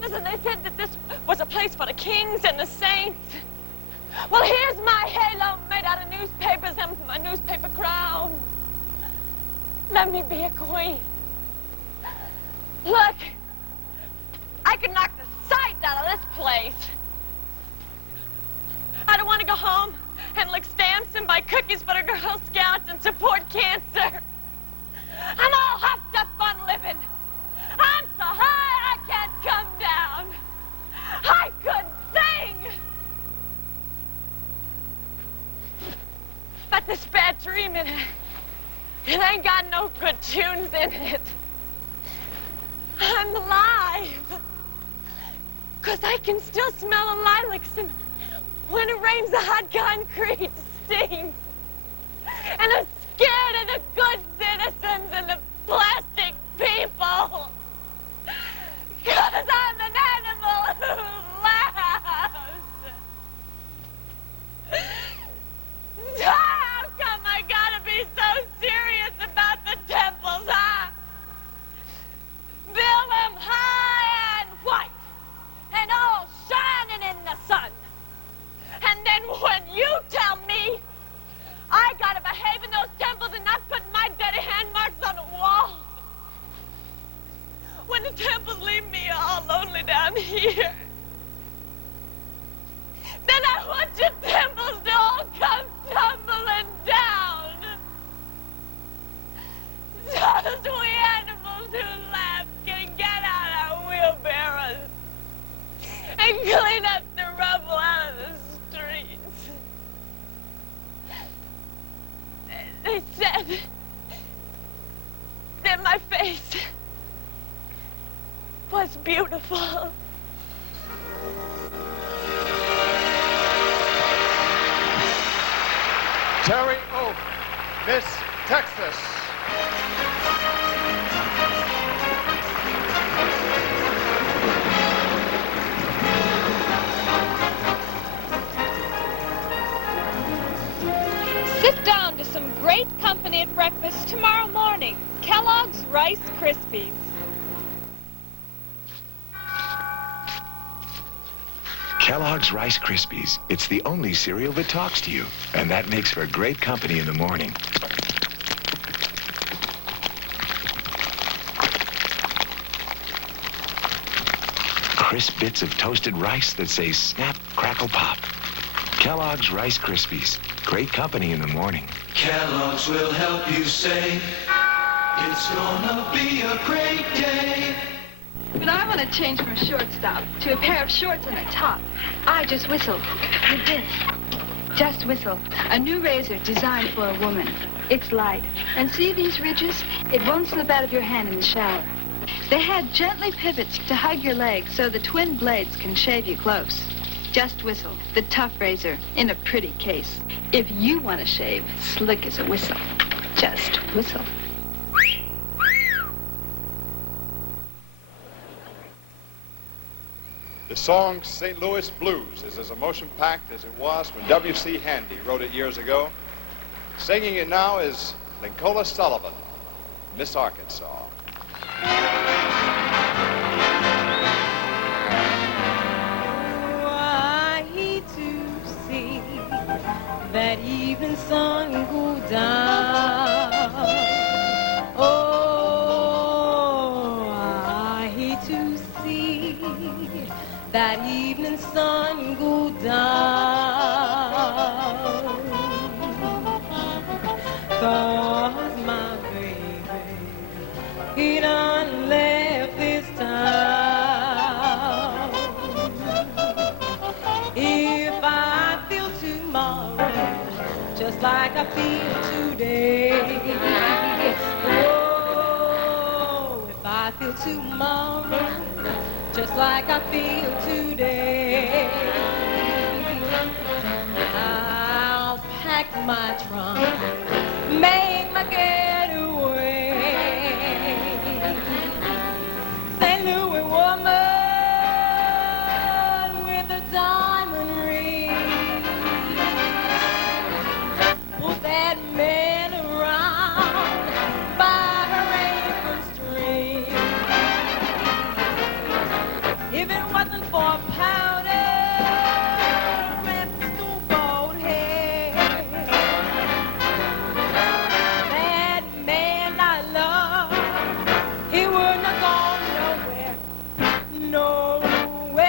Listen, they said that this was a place for the kings and the saints. Well, here's my halo made out of newspapers and my newspaper crown. Let me be a queen. Look, I could knock the sights out of this place. I don't want to go home and lick stamps and buy cookies for the Girl Scouts and support cancer. I'm all hopped up on living. I'm so high I can't come down. I could sing. But this bad dream in it, it ain't got no good tunes in it. I'm alive. 'Cause I can still smell the lilacs, and when it rains, the hot concrete stings. And I'm scared of the good citizens and the plastic people. 'Cause I'm an animal who laughs. So how come I gotta be so serious about the temples, huh? Build them high and white and all shining in the sun. And then when you tell me I gotta behave in those temples and not put my dirty hand marks on the wall, when the temples leave me all lonely down here, then I want your temples to all come tumbling down. Those we animals who laugh can get out our wheelbarrows and clean up the rubble out of the streets. They said that my face was beautiful. Terry Oath, Miss Texas. Sit down to some great company at breakfast tomorrow morning. Kellogg's Rice Krispies. Kellogg's Rice Krispies. It's the only cereal that talks to you, and that makes for great company in the morning. Crisp bits of toasted rice that say snap, crackle, pop. Kellogg's Rice Krispies. Great company in the morning. Kellogg's will help you say it's gonna be a great day. But I want to change from shortstop to a pair of shorts and a top. I just whistle with this. Just Whistle, a new razor designed for a woman. It's light. And see these ridges? It won't slip out of your hand in the shower. They had gently pivots to hug your legs so the twin blades can shave you close. Just Whistle, the tough razor in a pretty case. If you want to shave slick as a whistle, just whistle. The song St. Louis Blues is as emotion-packed as it was when W.C. Handy wrote it years ago. Singing it now is Lincola Sullivan, Miss Arkansas. I hate to see that evening sun go down. Oh, I hate to see that evening sun go down. 'Cause my baby, he done left this town. If I feel tomorrow just like I feel today, oh, if I I feel tomorrow just like I feel today. I'll pack my trunk, make my getaway. St. Louis woman with a diamond ring, pull that man around by her apron string. If it wasn't for powder and schoolboat hair, that man I love, he wouldn't have gone nowhere.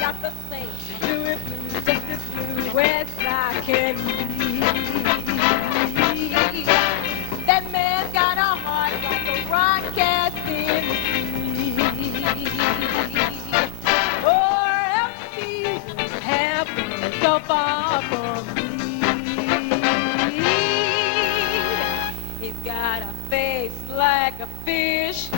Got the St. Louis blues, just as blue as I can be. That man's got a heart like a rock cast in the sea. Or else he would have been so far from me. He's got a face like a fish,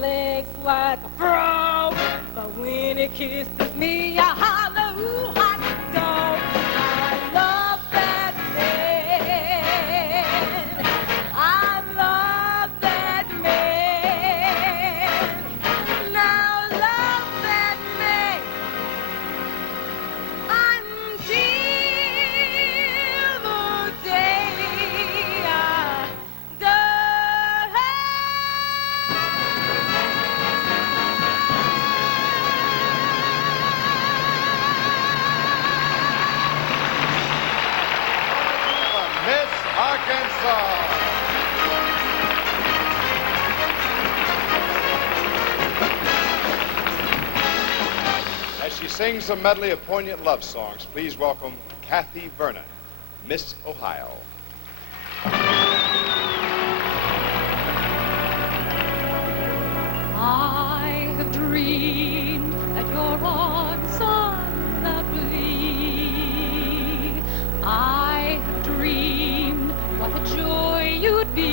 legs like a frog, but when he kisses me, I holler, ooh, hot dog. I love that man. I love that man. Now love that man until the day I die. Miss Arkansas. As she sings a medley of poignant love songs, please welcome Kathy Vernon, Miss Ohio. I have dreamed that your arms are lovely. I have dreamed what a joy you'd be.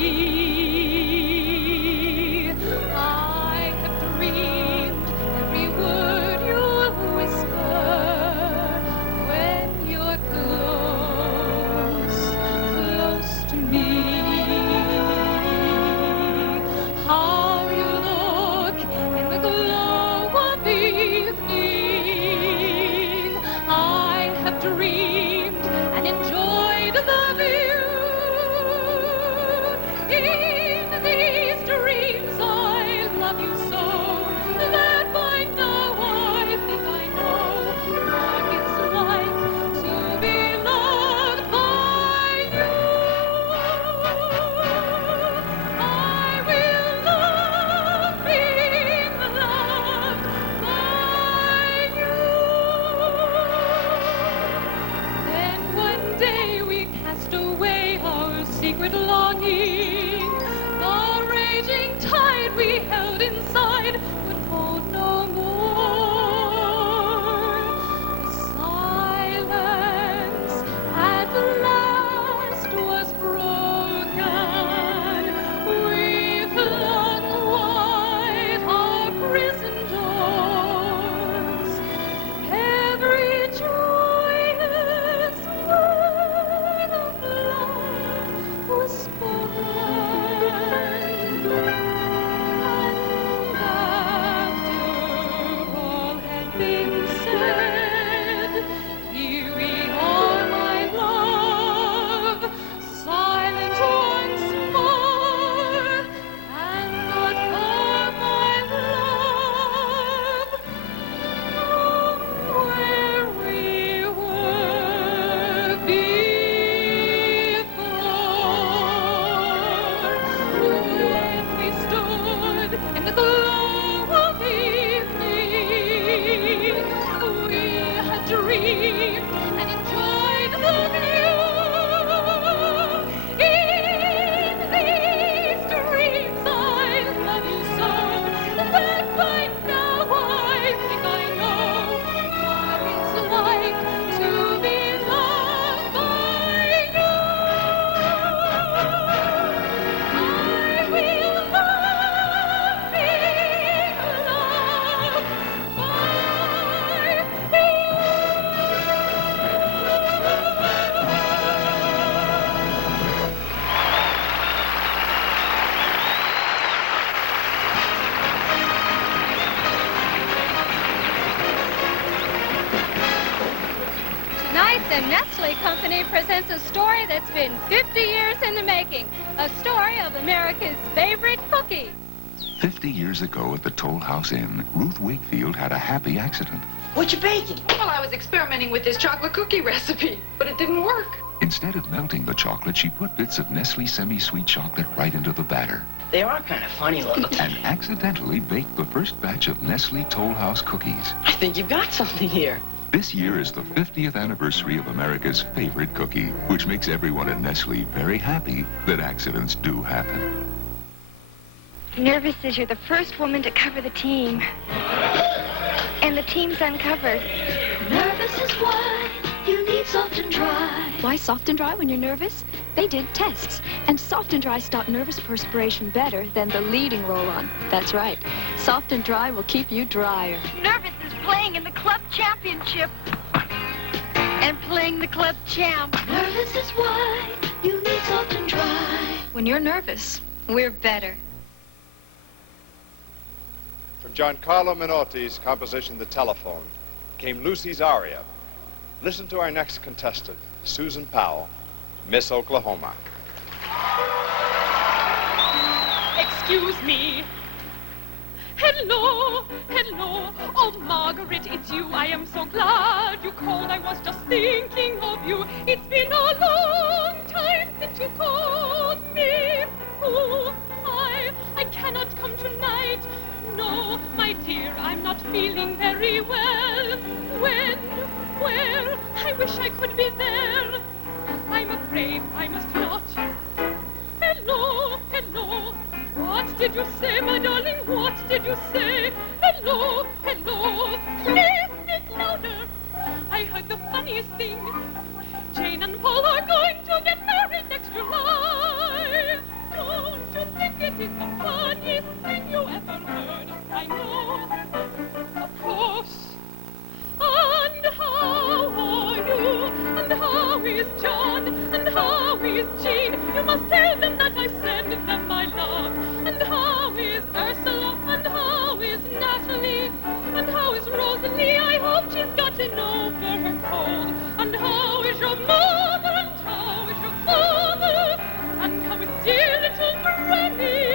I have dreamed every word you'll whisper when you're close, close to me. How you look in the glow The Nestle Company presents a story that's been 50 years in the making. A story of America's favorite cookie. 50 years ago at the Toll House Inn, Ruth Wakefield had a happy accident. What you baking? Well, I was experimenting with this chocolate cookie recipe, but it didn't work. Instead of melting the chocolate, she put bits of Nestle semi-sweet chocolate right into the batter. They are kind of funny looking. And accidentally baked the first batch of Nestle Toll House cookies. I think you've got something here. This year is the 50th anniversary of America's favorite cookie, which makes everyone at Nestle very happy that accidents do happen. Nervous as you're the first woman to cover the team. And the team's uncovered. Nervous is why you need Soft and Dry. Why Soft and Dry when you're nervous? They did tests, and Soft and Dry stop nervous perspiration better than the leading roll-on. That's right. Soft and Dry will keep you drier. Nervous is playing in the club championship. And playing the club champ. Nervous is why you need Soft and Dry. When you're nervous, we're better. From Giancarlo Minotti's composition, The Telephone, came Lucy's aria. Listen to our next contestant, Susan Powell, Miss Oklahoma. Excuse me. Hello, hello. Oh, Margaret, it's you. I am so glad you called. I was just thinking of you. It's been a long time since you called me. Oh, I cannot come tonight. No, my dear, I'm not feeling very well. When, where? I wish I could be there. I'm afraid I must not. Hello, hello. What did you say, my darling? What did you say? Hello, hello. Please speak louder. I heard the funniest thing. Jane and Paul are going to get married next July. Don't you think it is the funniest thing you ever heard? I know, of course. And how are you? And how is John? And how is Jean? You must tell them that I send them my love. And how is Ursula? And how is Natalie? And how is Rosalie? I hope she's gotten over her cold. And how is your mother? And how is your father? And how is dear little Granny?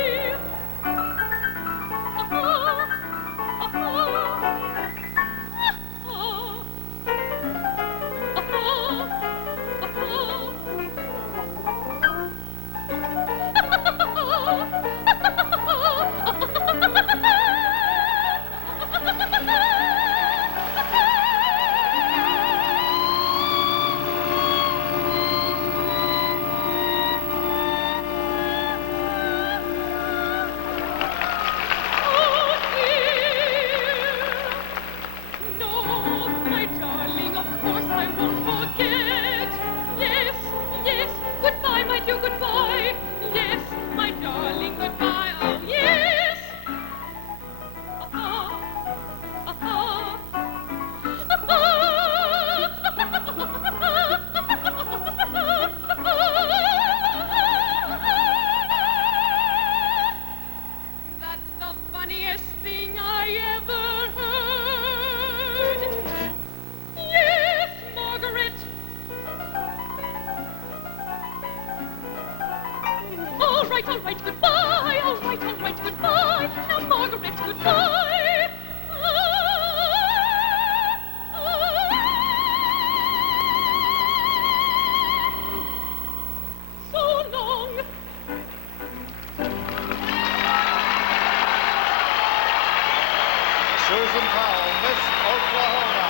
Susan Powell, Miss Oklahoma.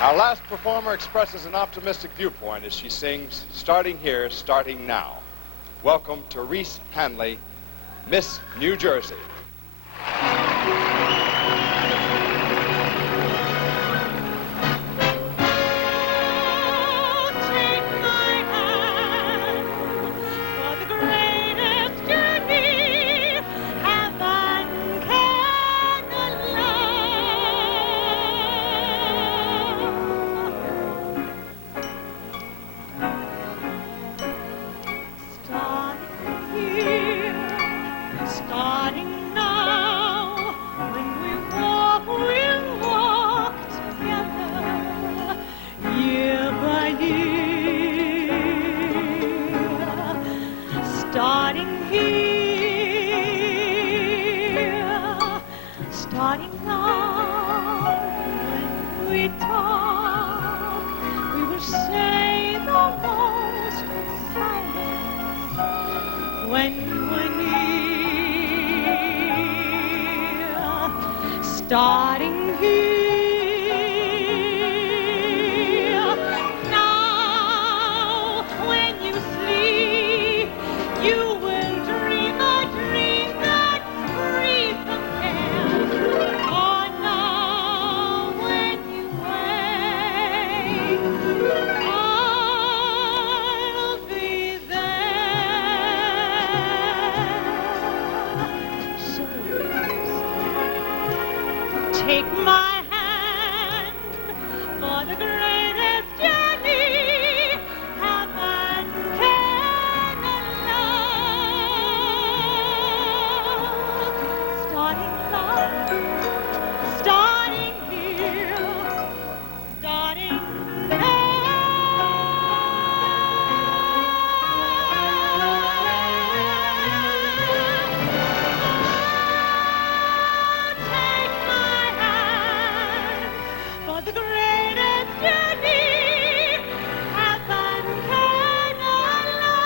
Our last performer expresses an optimistic viewpoint as she sings, Starting Here, Starting Now. Welcome to Reese Hanley, Miss New Jersey. Starting here, starting here, starting now. When we talk, we will say the most in silence. When we're near, starting here. Now, when you sleep, you will dream a dream that's free from care. For now, when you wake, I'll be there. So take my hand for the greatest journey heaven can allow. Starting love, starting here, starting take my hand for the greatest journey heaven can allow.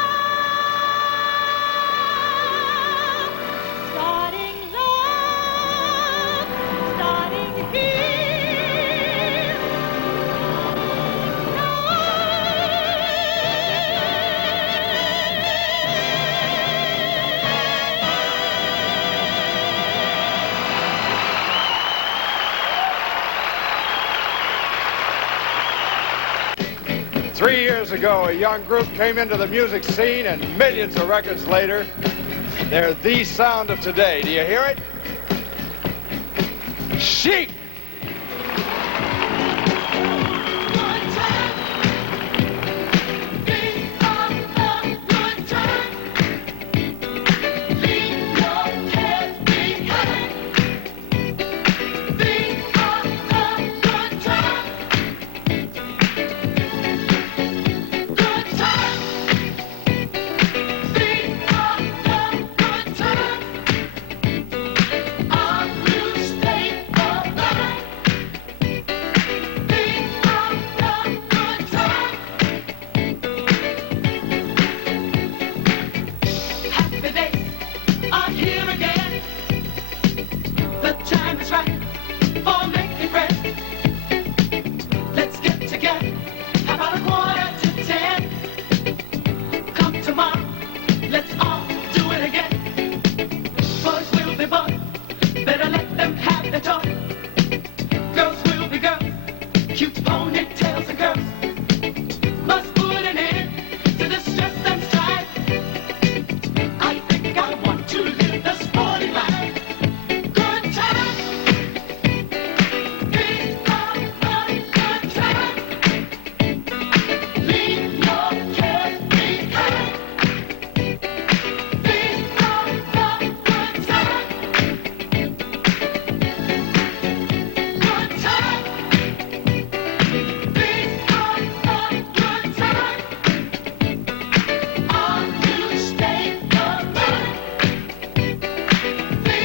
Starting love, starting here. 3 years ago, a young group came into the music scene, and millions of records later, they're the sound of today. Do you hear it? Chic! Happy days are here again. The time is right for making friends. Let's get together about 9:45. Come tomorrow, let's all do it again. Boys will be boys, better let them have their toy. Girls will be girls, cute ponytails and curls. Must put an end to the stress and strife. I think I want to live the sporty life. Good time. Be on a good time. Leave your cares behind. Be on a good time. Good time. Be on a good time. On you stay the night. Be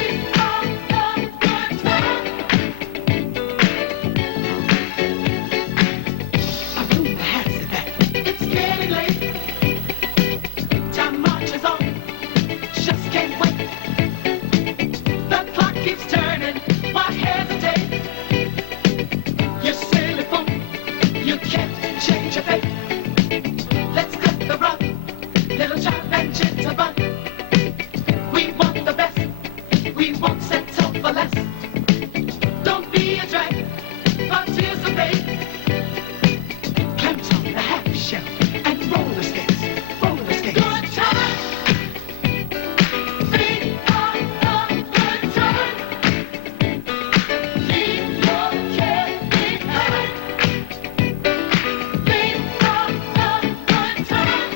on a good time. A rumor has it that it's getting late. Time marches on, just can't wait. The clock keeps turning, why hesitate? You silly fool, you can't change your fate. Let's cut the rug, little jive and jitterbug. We want the best, we won't settle for less. Don't be a drag, participate. Clams on the happy shelf and roller skates, roller skates. Good time. Be on a good time. Leave your cares behind. Be on a good time.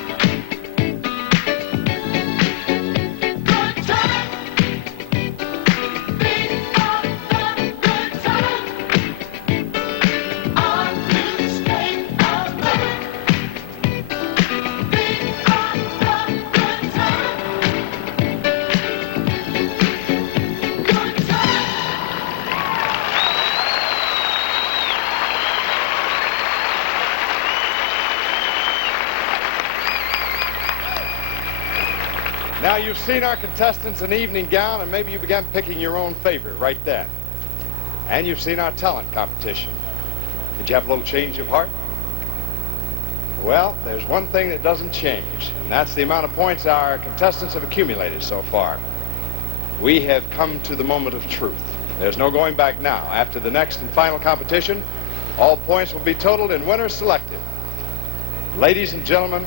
Now, you've seen our contestants in evening gown, and maybe you began picking your own favorite right then. And you've seen our talent competition. Did you have a little change of heart? Well, there's one thing that doesn't change, and that's the amount of points our contestants have accumulated so far. We have come to the moment of truth. There's no going back now. After the next and final competition, all points will be totaled and winners selected. Ladies and gentlemen,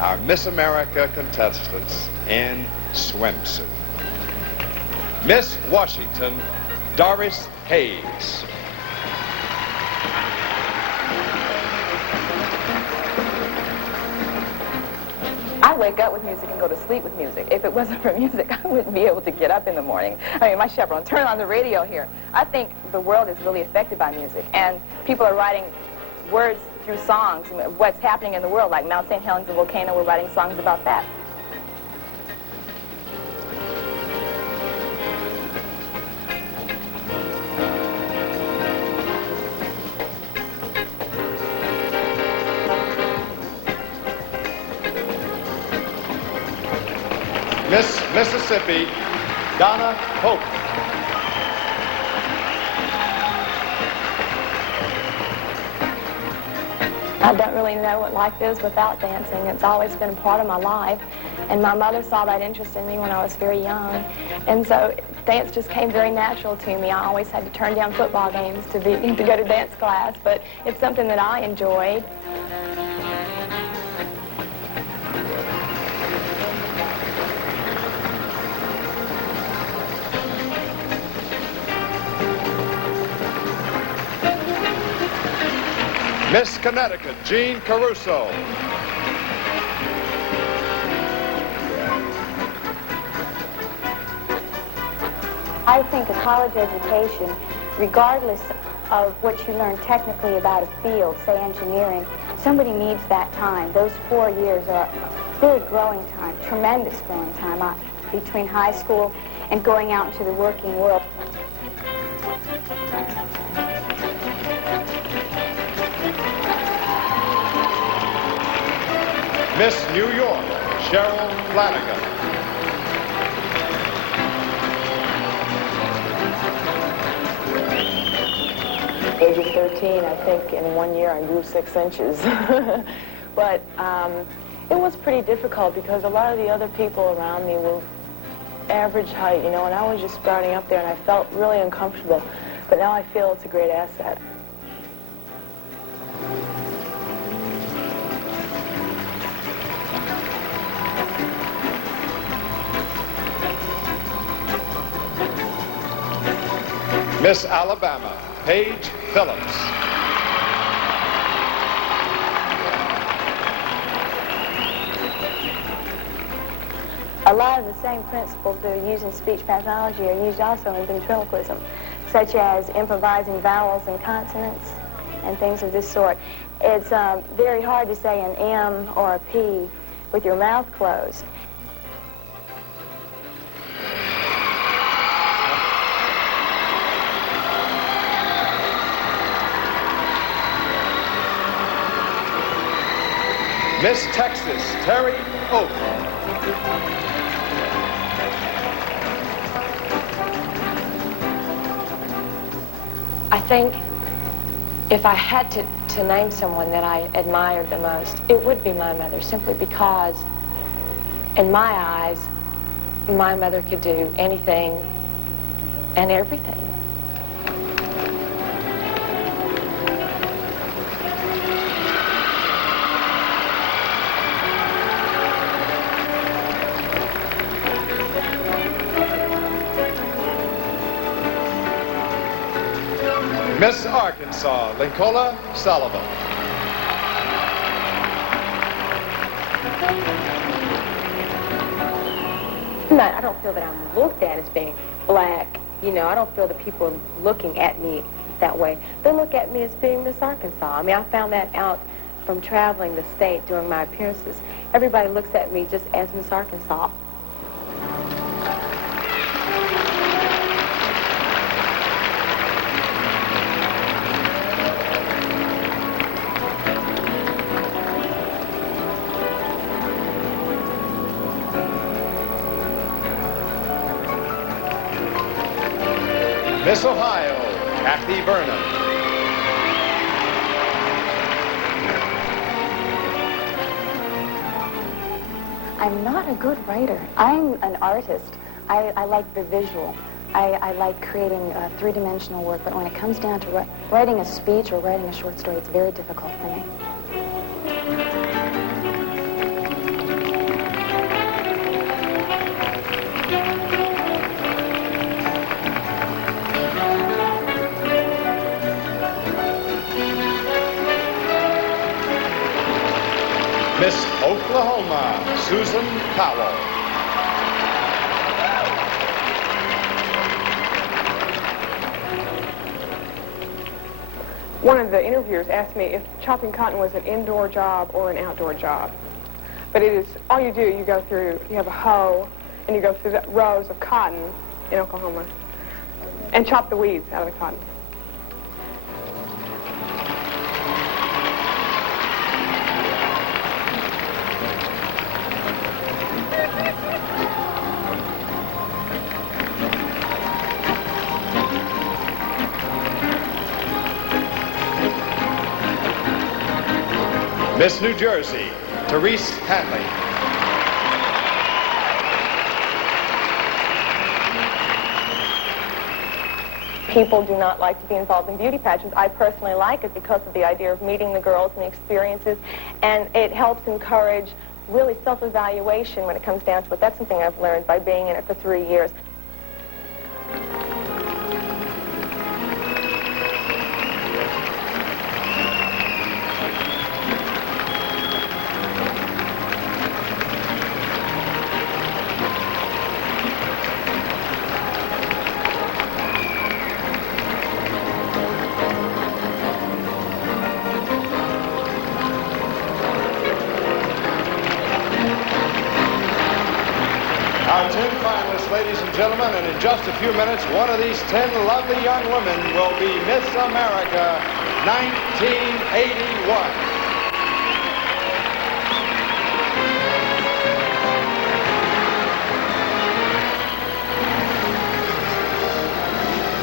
our Miss America contestants in swimsuit. Miss Washington, Doris Hayes. I wake up with music and go to sleep with music. If it wasn't for music, I wouldn't be able to get up in the morning. I mean, my chaperone, turn on the radio here. I think the world is really affected by music, and people are writing words through songs, what's happening in the world, like Mount St. Helens, a volcano, we're writing songs about that. Miss Mississippi, Donna Hope. I don't really know what life is without dancing. It's always been a part of my life. And my mother saw that interest in me when I was very young. And so dance just came very natural to me. I always had to turn down football games to go to dance class, but it's something that I enjoyed. Miss Connecticut, Jean Caruso. I think a college education, regardless of what you learn technically about a field, say engineering, somebody needs that time. Those 4 years are a very growing time, tremendous growing time between high school and going out into the working world. Miss New York, Cheryl Flanagan. Age of 13, I think in 1 year I grew 6 inches. But it was pretty difficult because a lot of the other people around me were average height, and I was just starting up there and I felt really uncomfortable. But now I feel it's a great asset. Miss Alabama, Paige Phillips. A lot of the same principles that are used in speech pathology are used also in ventriloquism, such as improvising vowels and consonants and things of this sort. It's very hard to say an M or a P with your mouth closed. Miss Texas, Terry Oak. I think if I had to name someone that I admired the most, it would be my mother, simply because, in my eyes, my mother could do anything and everything. Miss Arkansas, Lincola Sullivan. I don't feel that I'm looked at as being black. I don't feel that people are looking at me that way. They look at me as being Miss Arkansas. I found that out from traveling the state during my appearances. Everybody looks at me just as Miss Arkansas. Miss Ohio, Kathy Vernon. I'm not a good writer. I'm an artist. I like the visual. I like creating three-dimensional work, but when it comes down to writing a speech or writing a short story, it's very difficult for me. Miss Oklahoma, Susan Powell. One of the interviewers asked me if chopping cotton was an indoor job or an outdoor job. But it is, all you do, you go through, you have a hoe, and you go through the rows of cotton in Oklahoma and chop the weeds out of the cotton. Miss New Jersey, Therese Hadley. People do not like to be involved in beauty pageants. I personally like it because of the idea of meeting the girls and the experiences, and it helps encourage really self-evaluation when it comes down to it. That's something I've learned by being in it for 3 years. Our 10 finalists, ladies and gentlemen, and in just a few minutes, one of these 10 lovely young women will be Miss America 1981.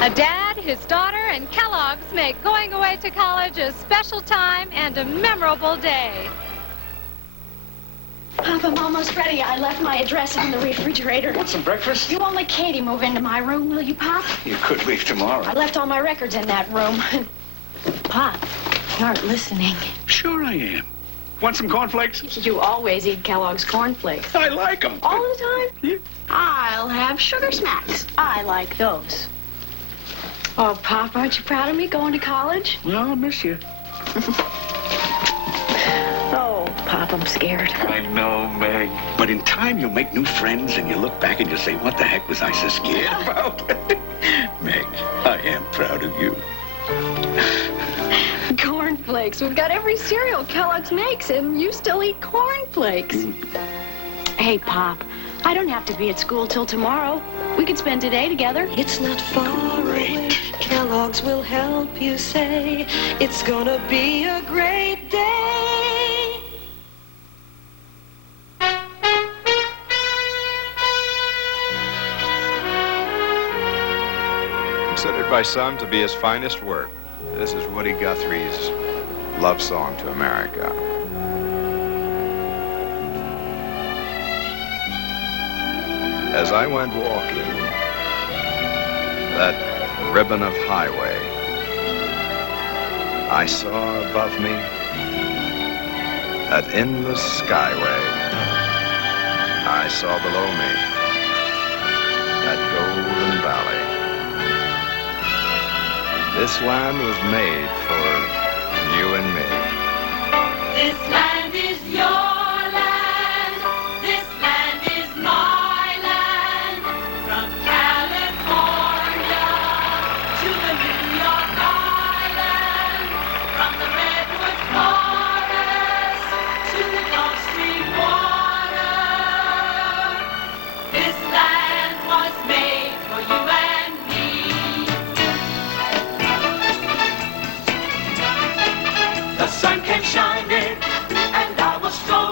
A dad, his daughter, and Kellogg's make going away to college a special time and a memorable day. Pop, I'm almost ready. I left my address in the refrigerator. Want some breakfast? You won't let Katie move into my room, will you, Pop? You could leave tomorrow. I left all my records in that room. Pop, you aren't listening. Sure I am. Want some cornflakes? You always eat Kellogg's cornflakes. I like them. All the time? Yeah. I'll have Sugar Smacks. I like those. Oh, Pop, aren't you proud of me going to college? Well, I'll miss you. Oh, Pop, I'm scared. I know, Meg. But in time, you'll make new friends, and you look back and you say, what the heck was I so scared about? Meg, I am proud of you. Cornflakes. We've got every cereal Kellogg's makes, and you still eat cornflakes. Hey, Pop, I don't have to be at school till tomorrow. We could spend today together. It's not far away. Kellogg's will help you say it's gonna be a great day. Considered by some to be his finest work, this is Woody Guthrie's love song to America. As I went walking that ribbon of highway, I saw above me that endless skyway. I saw below me that golden valley. This land was made for you and me. This land is your land. This land is my land. From California to the New York Island. From the redwood forest to the Gulf Stream water. This land was made for you and me. The sun came shining and I was strolling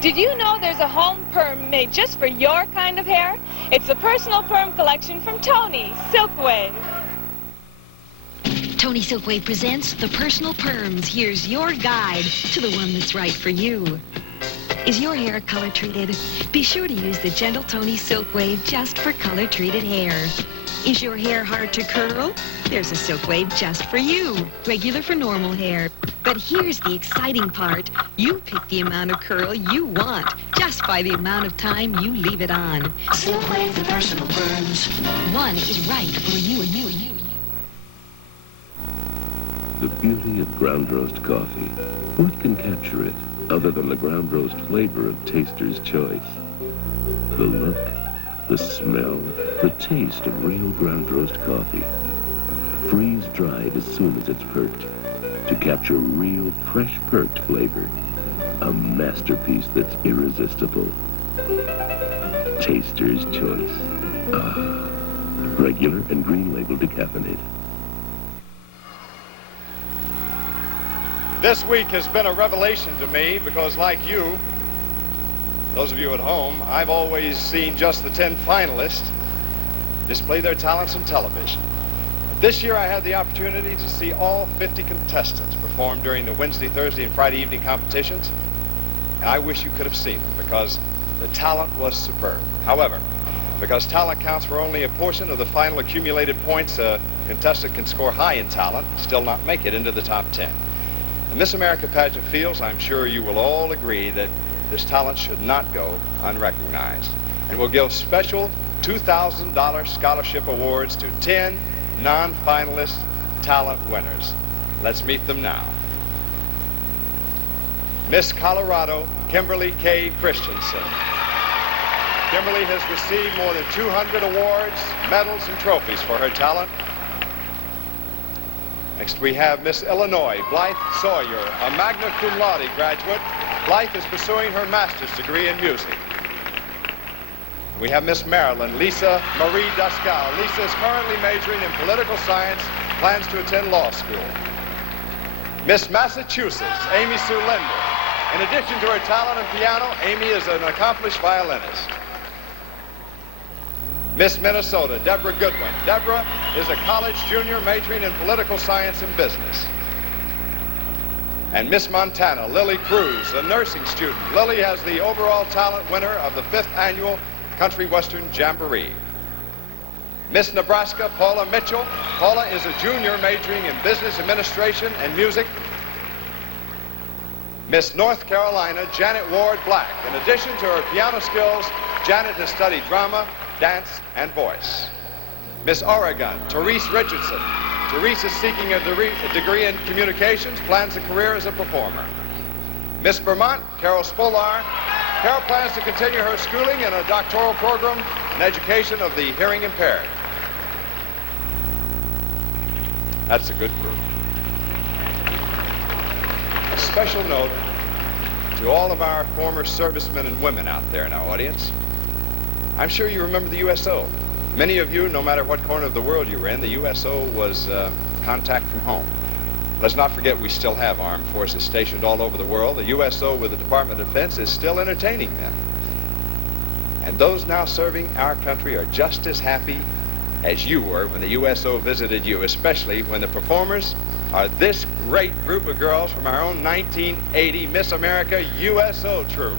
Did you know there's a home perm made just for your kind of hair? It's the personal perm collection from Tony Silkwave. Tony Silkwave presents the Personal Perms. Here's your guide to the one that's right for you. Is your hair color treated? Be sure to use the gentle Tony Silkwave just for color treated hair. Is your hair hard to curl? There's a Silkwave just for you. Regular for normal hair. But here's the exciting part. You pick the amount of curl you want, just by the amount of time you leave it on. Silkwave for Personal Perms. One is right for you and you and you. The beauty of ground roast coffee. What can capture it other than the ground roast flavor of Taster's Choice? The look, the smell, the taste of real ground roast coffee. Freeze-dried as soon as it's perked to capture real, fresh perked flavor. A masterpiece that's irresistible. Taster's Choice. Ah, regular and green label decaffeinated. This week has been a revelation to me because, like you, those of you at home, I've always seen just the 10 finalists display their talents on television. This year I had the opportunity to see all 50 contestants perform during the Wednesday, Thursday, and Friday evening competitions. And I wish you could have seen them because the talent was superb. However, because talent counts for only a portion of the final accumulated points, a contestant can score high in talent, still not make it into the top 10. The Miss America pageant feels, I'm sure you will all agree, that this talent should not go unrecognized. And will give special $2,000 scholarship awards to 10 non-finalist talent winners. Let's meet them now. Miss Colorado, Kimberly K. Christensen. Kimberly has received more than 200 awards, medals, and trophies for her talent. Next we have Miss Illinois, Blythe Sawyer, a magna cum laude graduate. Blythe is pursuing her master's degree in music. We have Miss Maryland, Lisa Marie Dascal. Lisa is currently majoring in political science, plans to attend law school. Miss Massachusetts, Amy Sue Linder. In addition to her talent in piano, Amy is an accomplished violinist. Miss Minnesota, Deborah Goodwin. Deborah is a college junior majoring in political science and business. And Miss Montana, Lily Cruz, a nursing student. Lily has the overall talent winner of the 5th annual Country Western Jamboree. Miss Nebraska, Paula Mitchell. Paula is a junior majoring in business administration and music. Miss North Carolina, Janet Ward Black. In addition to her piano skills, Janet has studied drama, dance, and voice. Miss Oregon, Therese Richardson. Therese is seeking a degree in communications, plans a career as a performer. Miss Vermont, Carol Spolar. Carol plans to continue her schooling in a doctoral program in education of the hearing impaired. That's a good group. A special note to all of our former servicemen and women out there in our audience. I'm sure you remember the USO. Many of you, no matter what corner of the world you were in, the USO was contact from home. Let's not forget we still have armed forces stationed all over the world. The USO with the Department of Defense is still entertaining them. And those now serving our country are just as happy as you were when the USO visited you, especially when the performers are this great group of girls from our own 1980 Miss America USO troupe.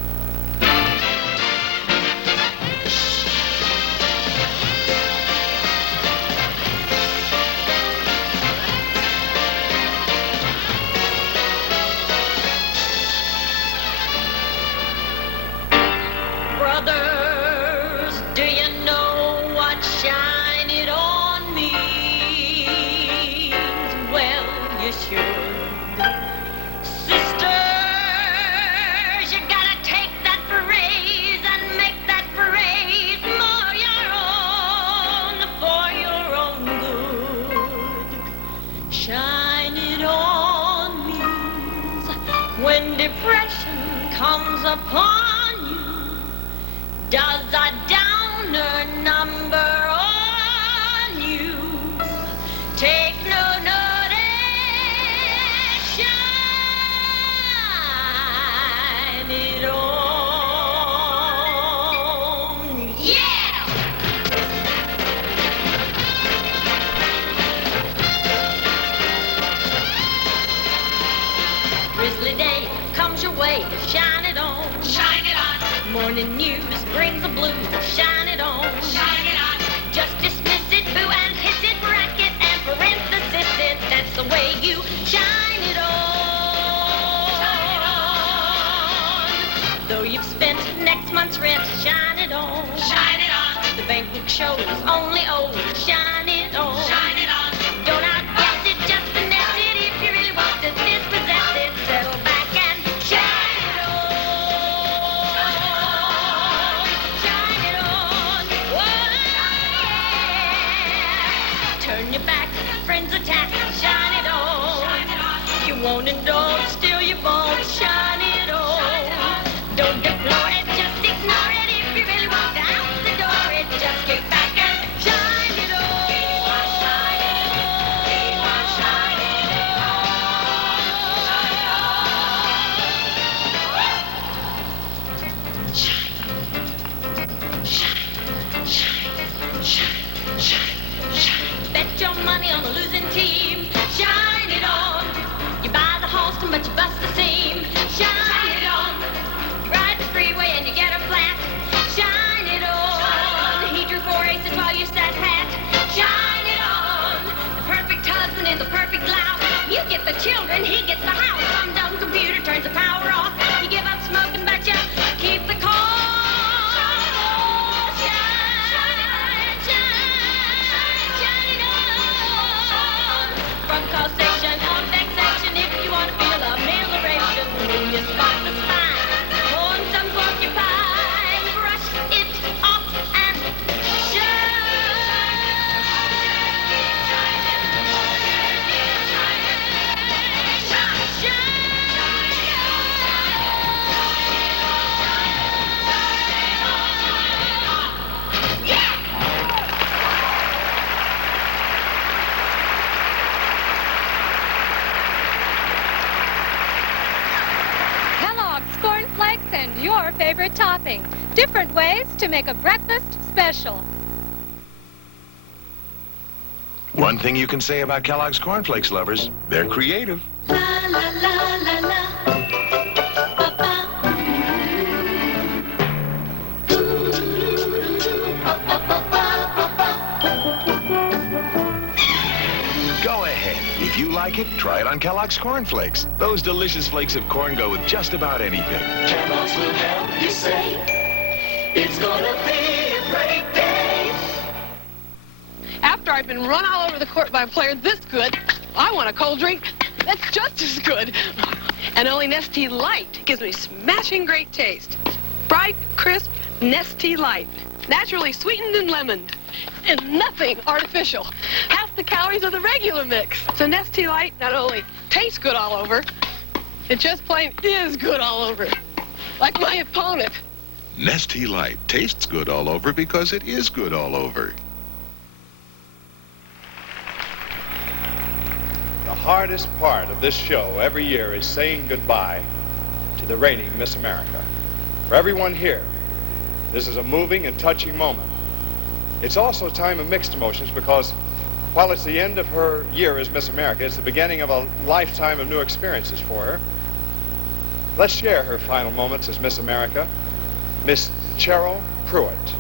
Brothers, do you know what shine it on means? Well, you should. Sisters, you gotta take that phrase and make that phrase more your own, for your own good. Shine it on means when depression comes upon does a downer number on you? Take no notice, shine it on. say, shine it on. Shine it on. Morning news brings the blues. Shine it on. Shine it on. Just dismiss it, boo, and hiss it, bracket, and parenthesis it. That's the way you shine it on. Shine it on. Though you've spent next month's rent, shine it on. Shine it on. The bank book shows only old. Shine it on. Shine it on. Don't outguess it, just finesse it. If you really want to dispossess it, settle back and shine it on. Shine it on. Whoa. Turn your back, friends attack. Shine it on. You won't indulge, still you won't. Shine it on. Don't deplore it, just ignore it. If you really want to out the door it, just get back and shine it on. Keep on shining, keep on shining on. Shine, shine, shine, shine, shine. Bet your money on the losing team. Shine it on. You buy the Halston, but you bust the seam. Shine it on. You ride the freeway and you get a flat. Shine it on. He drew 4 aces while you sat pat. Shine it on. The perfect husband is a perfect louse. You get the children, he gets the house. Some dumb computer turns the power off. You give up smoking, but you keep the call. From causation of vexation, if you want to feel a maleration, when you spot the spine, on some porcupine, brush it off and Kellogg's Corn Flakes and your favorite topping. Different ways to make a breakfast special. One thing you can say about Kellogg's Corn Flakes lovers, they're creative. La la la la la. Go ahead. If you like it, try it on Kellogg's Corn Flakes. Those delicious flakes of corn go with just about anything. Kellogg's will help you say it's gonna be a great day. After I've been run all over the court by a player this good, I want a cold drink that's just as good. And only Nestea Light gives me smashing great taste. Bright, crisp Nestea Light. Naturally sweetened and lemoned. And nothing artificial. Half the calories of the regular mix. So Nestea Light not only tastes good all over, it just plain is good all over. Like my opponent. Nestea Light tastes good all over because it is good all over. The hardest part of this show every year is saying goodbye to the reigning Miss America. For everyone here, this is a moving and touching moment. It's also a time of mixed emotions because while it's the end of her year as Miss America, it's the beginning of a lifetime of new experiences for her. Let's share her final moments as Miss America, Miss Cheryl Pruitt.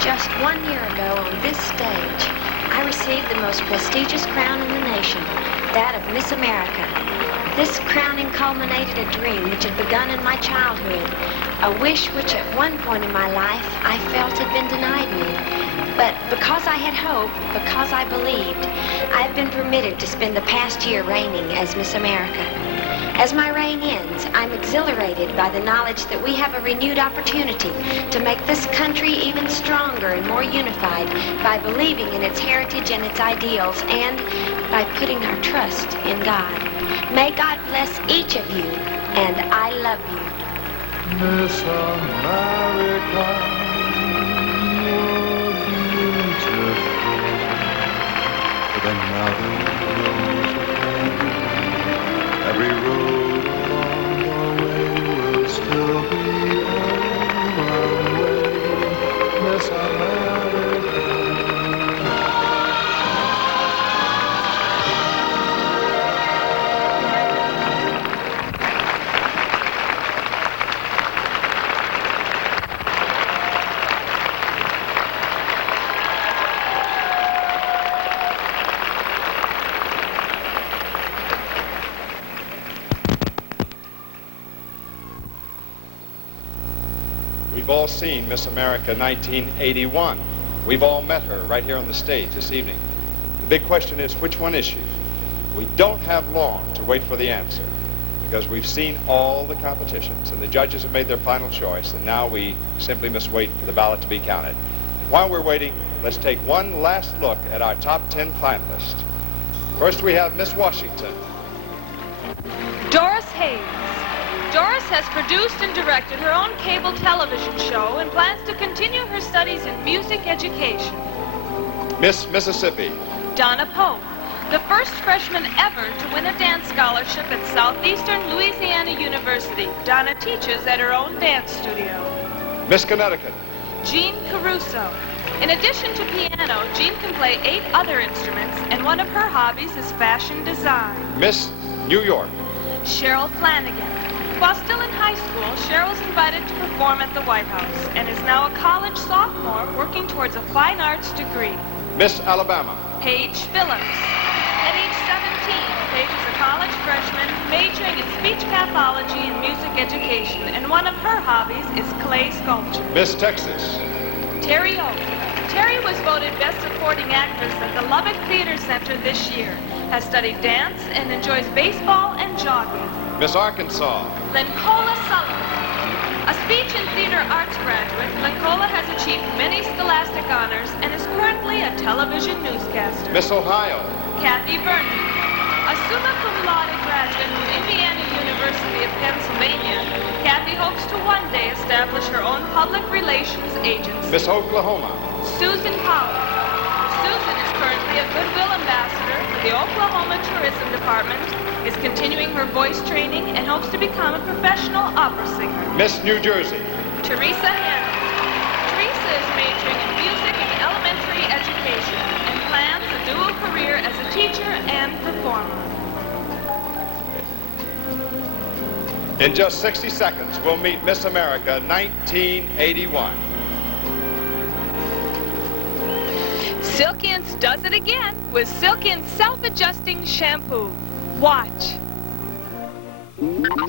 Just 1 year ago on this stage, I received the most prestigious crown in the nation, that of Miss America. This crowning culminated a dream which had begun in my childhood, a wish which at one point in my life I felt had been denied me. But because I had hope, because I believed, I've been permitted to spend the past year reigning as Miss America. As my reign ends, I'm exhilarated by the knowledge that we have a renewed opportunity to make this country even stronger and more unified by believing in its heritage and its ideals and by putting our trust in God. May God bless each of you, and I love you. Miss America, you're beautiful. But another rose again. Every road along the way will still be a runway. Miss America. We've all seen Miss America 1981. We've all met her right here on the stage this evening. The big question is, which one is she? We don't have long to wait for the answer because we've seen all the competitions and the judges have made their final choice, and now we simply must wait for the ballot to be counted. While we're waiting, let's take one last look at our top 10 finalists. First, we have Miss Washington. Doris Hayes. Doris has produced and directed her own cable television show and plans to continue her studies in music education. Miss Mississippi. Donna Pope, the first freshman ever to win a dance scholarship at Southeastern Louisiana University. Donna teaches at her own dance studio. Miss Connecticut. Jean Caruso. In addition to piano, Jean can play 8 other instruments, and one of her hobbies is fashion design. Miss New York. Cheryl Flanagan. While still in high school, Cheryl was invited to perform at the White House and is now a college sophomore working towards a fine arts degree. Miss Alabama. Paige Phillips. At age 17, Paige is a college freshman majoring in speech pathology and music education, and one of her hobbies is clay sculpture. Miss Texas. Terry Oak. Terry was voted Best Supporting Actress at the Lubbock Theater Center this year, has studied dance, and enjoys baseball and jogging. Miss Arkansas. Lencola Sullivan. A speech and theater arts graduate, Lencola has achieved many scholastic honors and is currently a television newscaster. Miss Ohio. Kathy Vernon. A summa cum laude graduate from Indiana University of Pennsylvania, Kathy hopes to one day establish her own public relations agency. Miss Oklahoma. Susan Powell. Susan is currently a Goodwill ambassador for the Oklahoma Tourism Department, is continuing her voice training, and hopes to become a professional opera singer. Miss New Jersey. Teresa Hannon. Teresa is majoring in music and elementary education and plans a dual career as a teacher and performer. In just 60 seconds, we'll meet Miss America 1981. Silkien's does it again with Silkien's self-adjusting shampoo. Watch.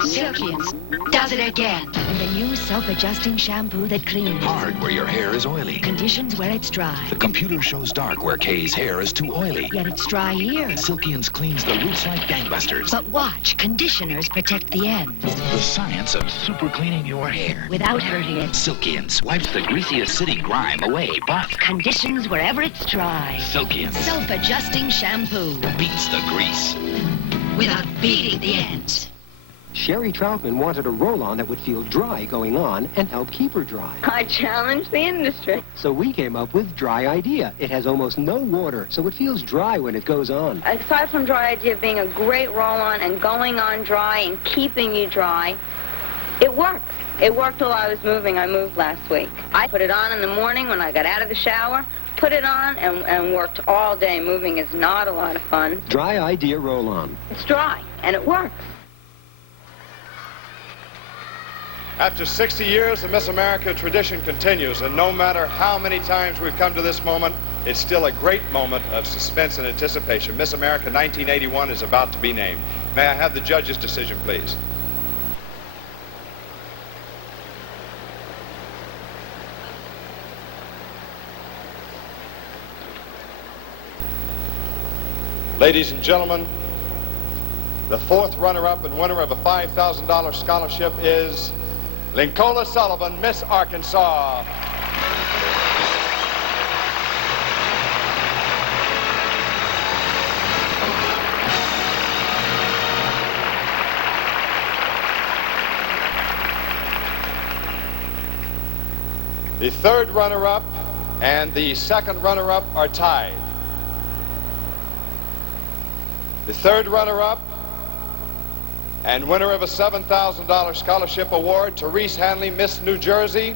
Silkien's does it again. And the new self-adjusting shampoo that cleans. Hard where your hair is oily. Conditions where it's dry. The computer shows dark where Kay's hair is too oily. Yet it's dry here. Silkien's cleans the roots like gangbusters. But watch, conditioners protect the ends. The science of super cleaning your hair without hurting it. Silkien's wipes the greasiest city grime away, but conditions wherever it's dry. Silkien's self-adjusting shampoo beats the grease without beating the ends. Sherry Troutman wanted a roll-on that would feel dry going on and help keep her dry. I challenged the industry. So we came up with Dry Idea. It has almost no water, so it feels dry when it goes on. Aside from Dry Idea being a great roll-on and going on dry and keeping you dry, it works. It worked while I was moving. I moved last week. I put it on in the morning when I got out of the shower, put it on, and worked all day. Moving is not a lot of fun. Dry Idea roll-on. It's dry, and it works. After 60 years, the Miss America tradition continues, and no matter how many times we've come to this moment, it's still a great moment of suspense and anticipation. Miss America 1981 is about to be named. May I have the judge's decision, please? Ladies and gentlemen, The fourth runner-up and winner of a $5,000 scholarship is Lincola Sullivan, Miss Arkansas. The third runner-up and the second runner-up are tied. The third runner-up and winner of a $7,000 scholarship award, Therese Hanley, Miss New Jersey.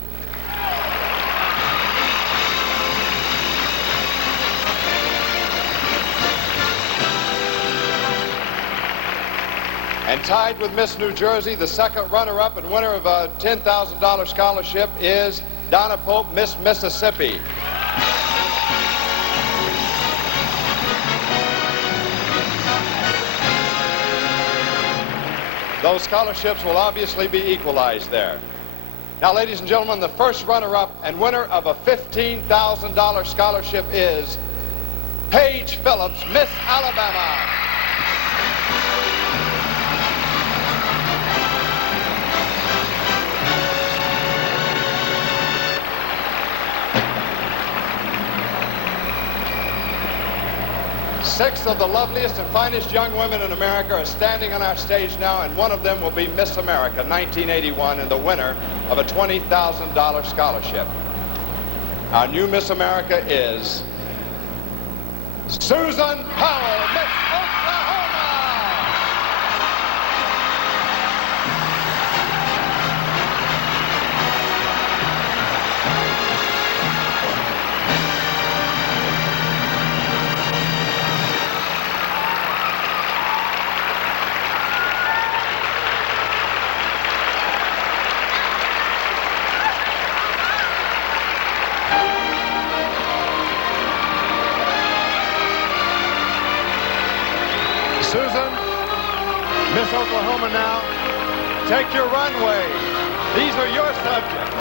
And tied with Miss New Jersey, the second runner-up and winner of a $10,000 scholarship is Donna Pope, Miss Mississippi. Those scholarships will obviously be equalized there. Now, ladies and gentlemen, the first runner-up and winner of a $15,000 scholarship is Paige Phillips, Miss Alabama. Six of the loveliest and finest young women in America are standing on our stage now, and one of them will be Miss America 1981 and the winner of a $20,000 scholarship. Our new Miss America is Susan Powell, Miss Oklahoma. Susan, Miss Oklahoma now, take your runway. These are your subjects.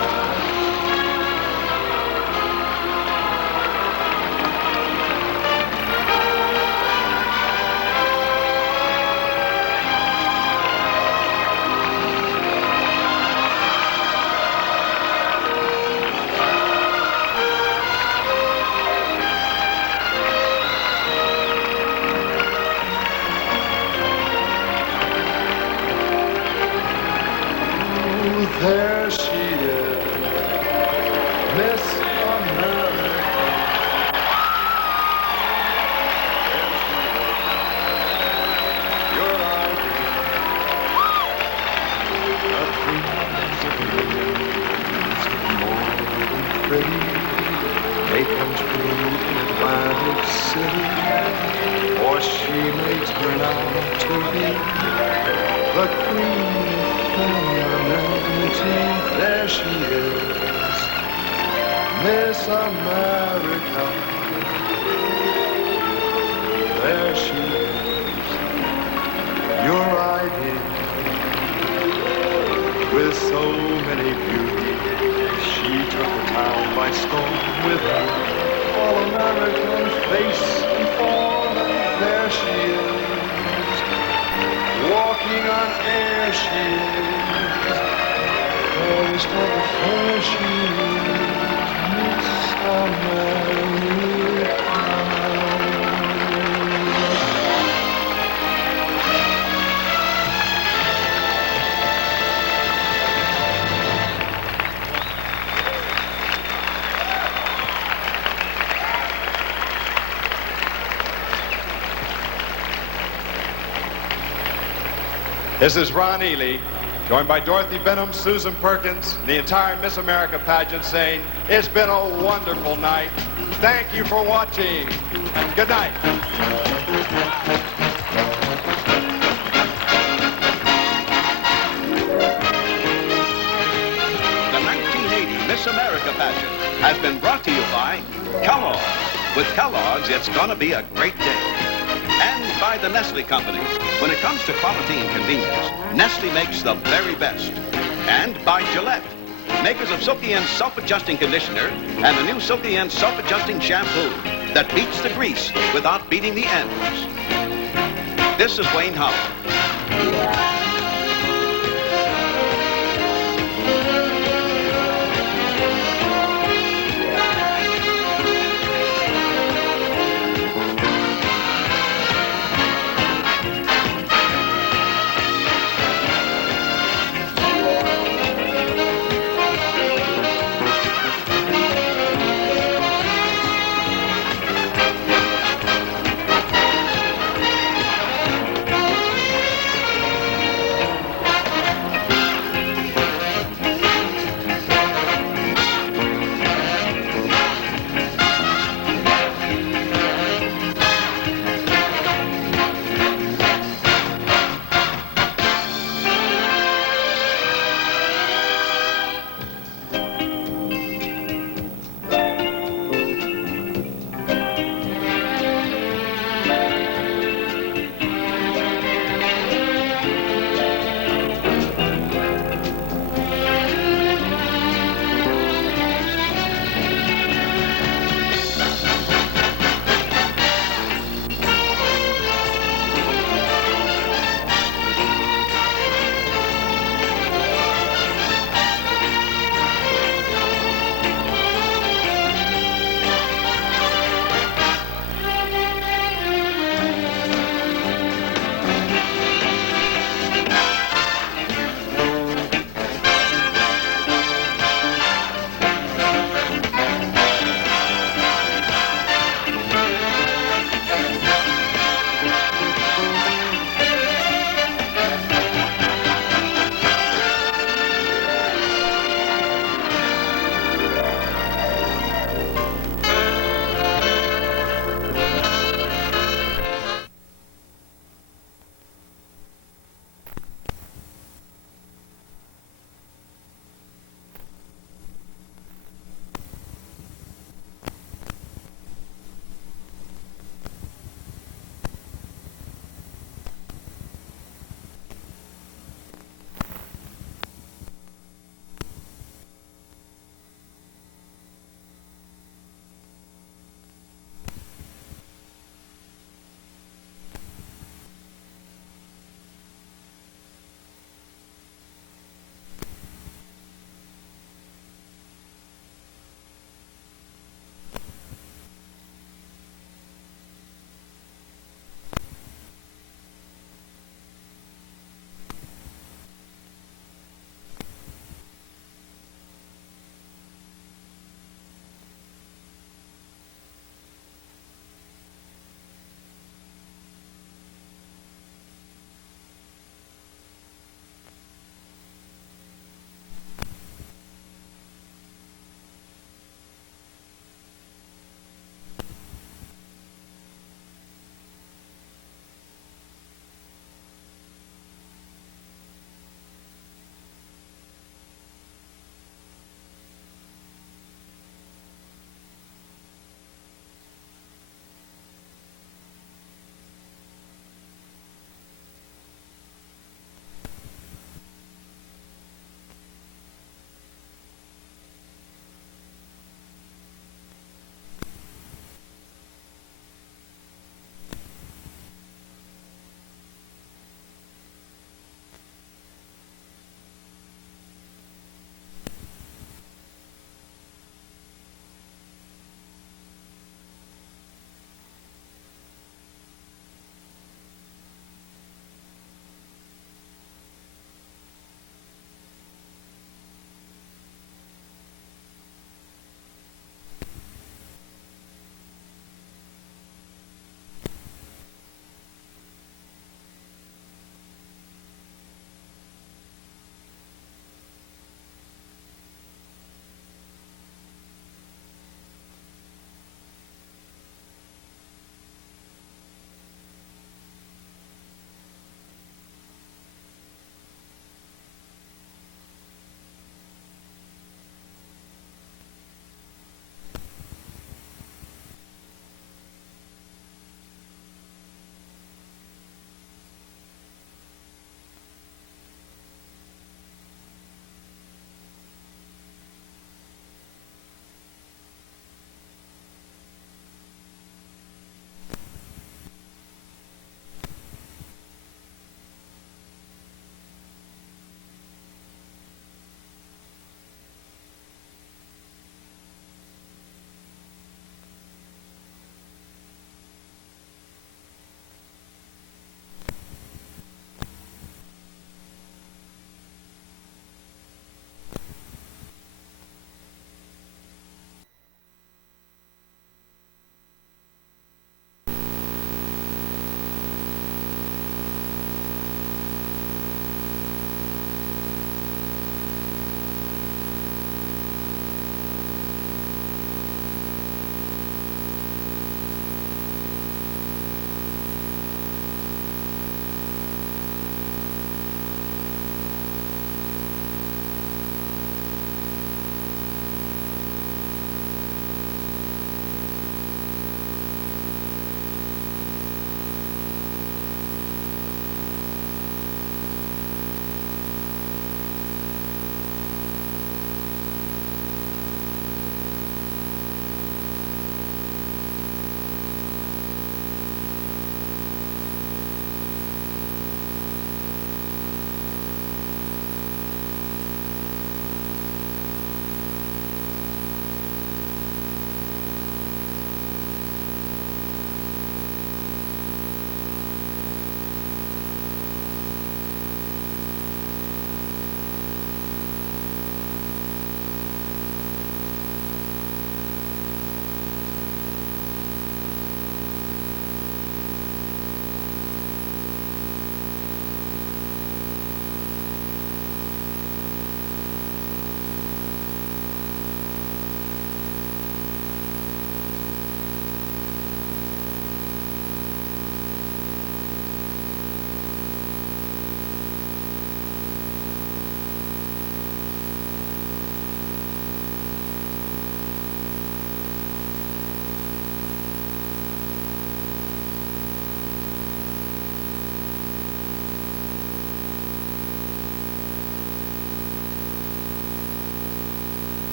There she is, Miss America. Your idea of dreams more than pretty. They come true in Atlantic City, or she may turn out to be the queen of femininity. There she is, Miss America. There she is, your idea. With so many beauties, she took the town by storm with her all-American face and form. There she is, walking on air she is. First of the fair she is, Miss America. This is Ron Ely, joined by Dorothy Benham, Susan Perkins, and the entire Miss America pageant saying, it's been a wonderful night. Thank you for watching. Good night. The 1980 Miss America pageant has been brought to you by Kellogg. With Kellogg's, it's gonna be a great day. And by the Nestle Company. When it comes to quality and convenience, Nestle makes the very best. And by Gillette, makers of Silky N self-adjusting conditioner and the new Silky N self-adjusting shampoo that beats the grease without beating the ends. This is Wayne Howard. America.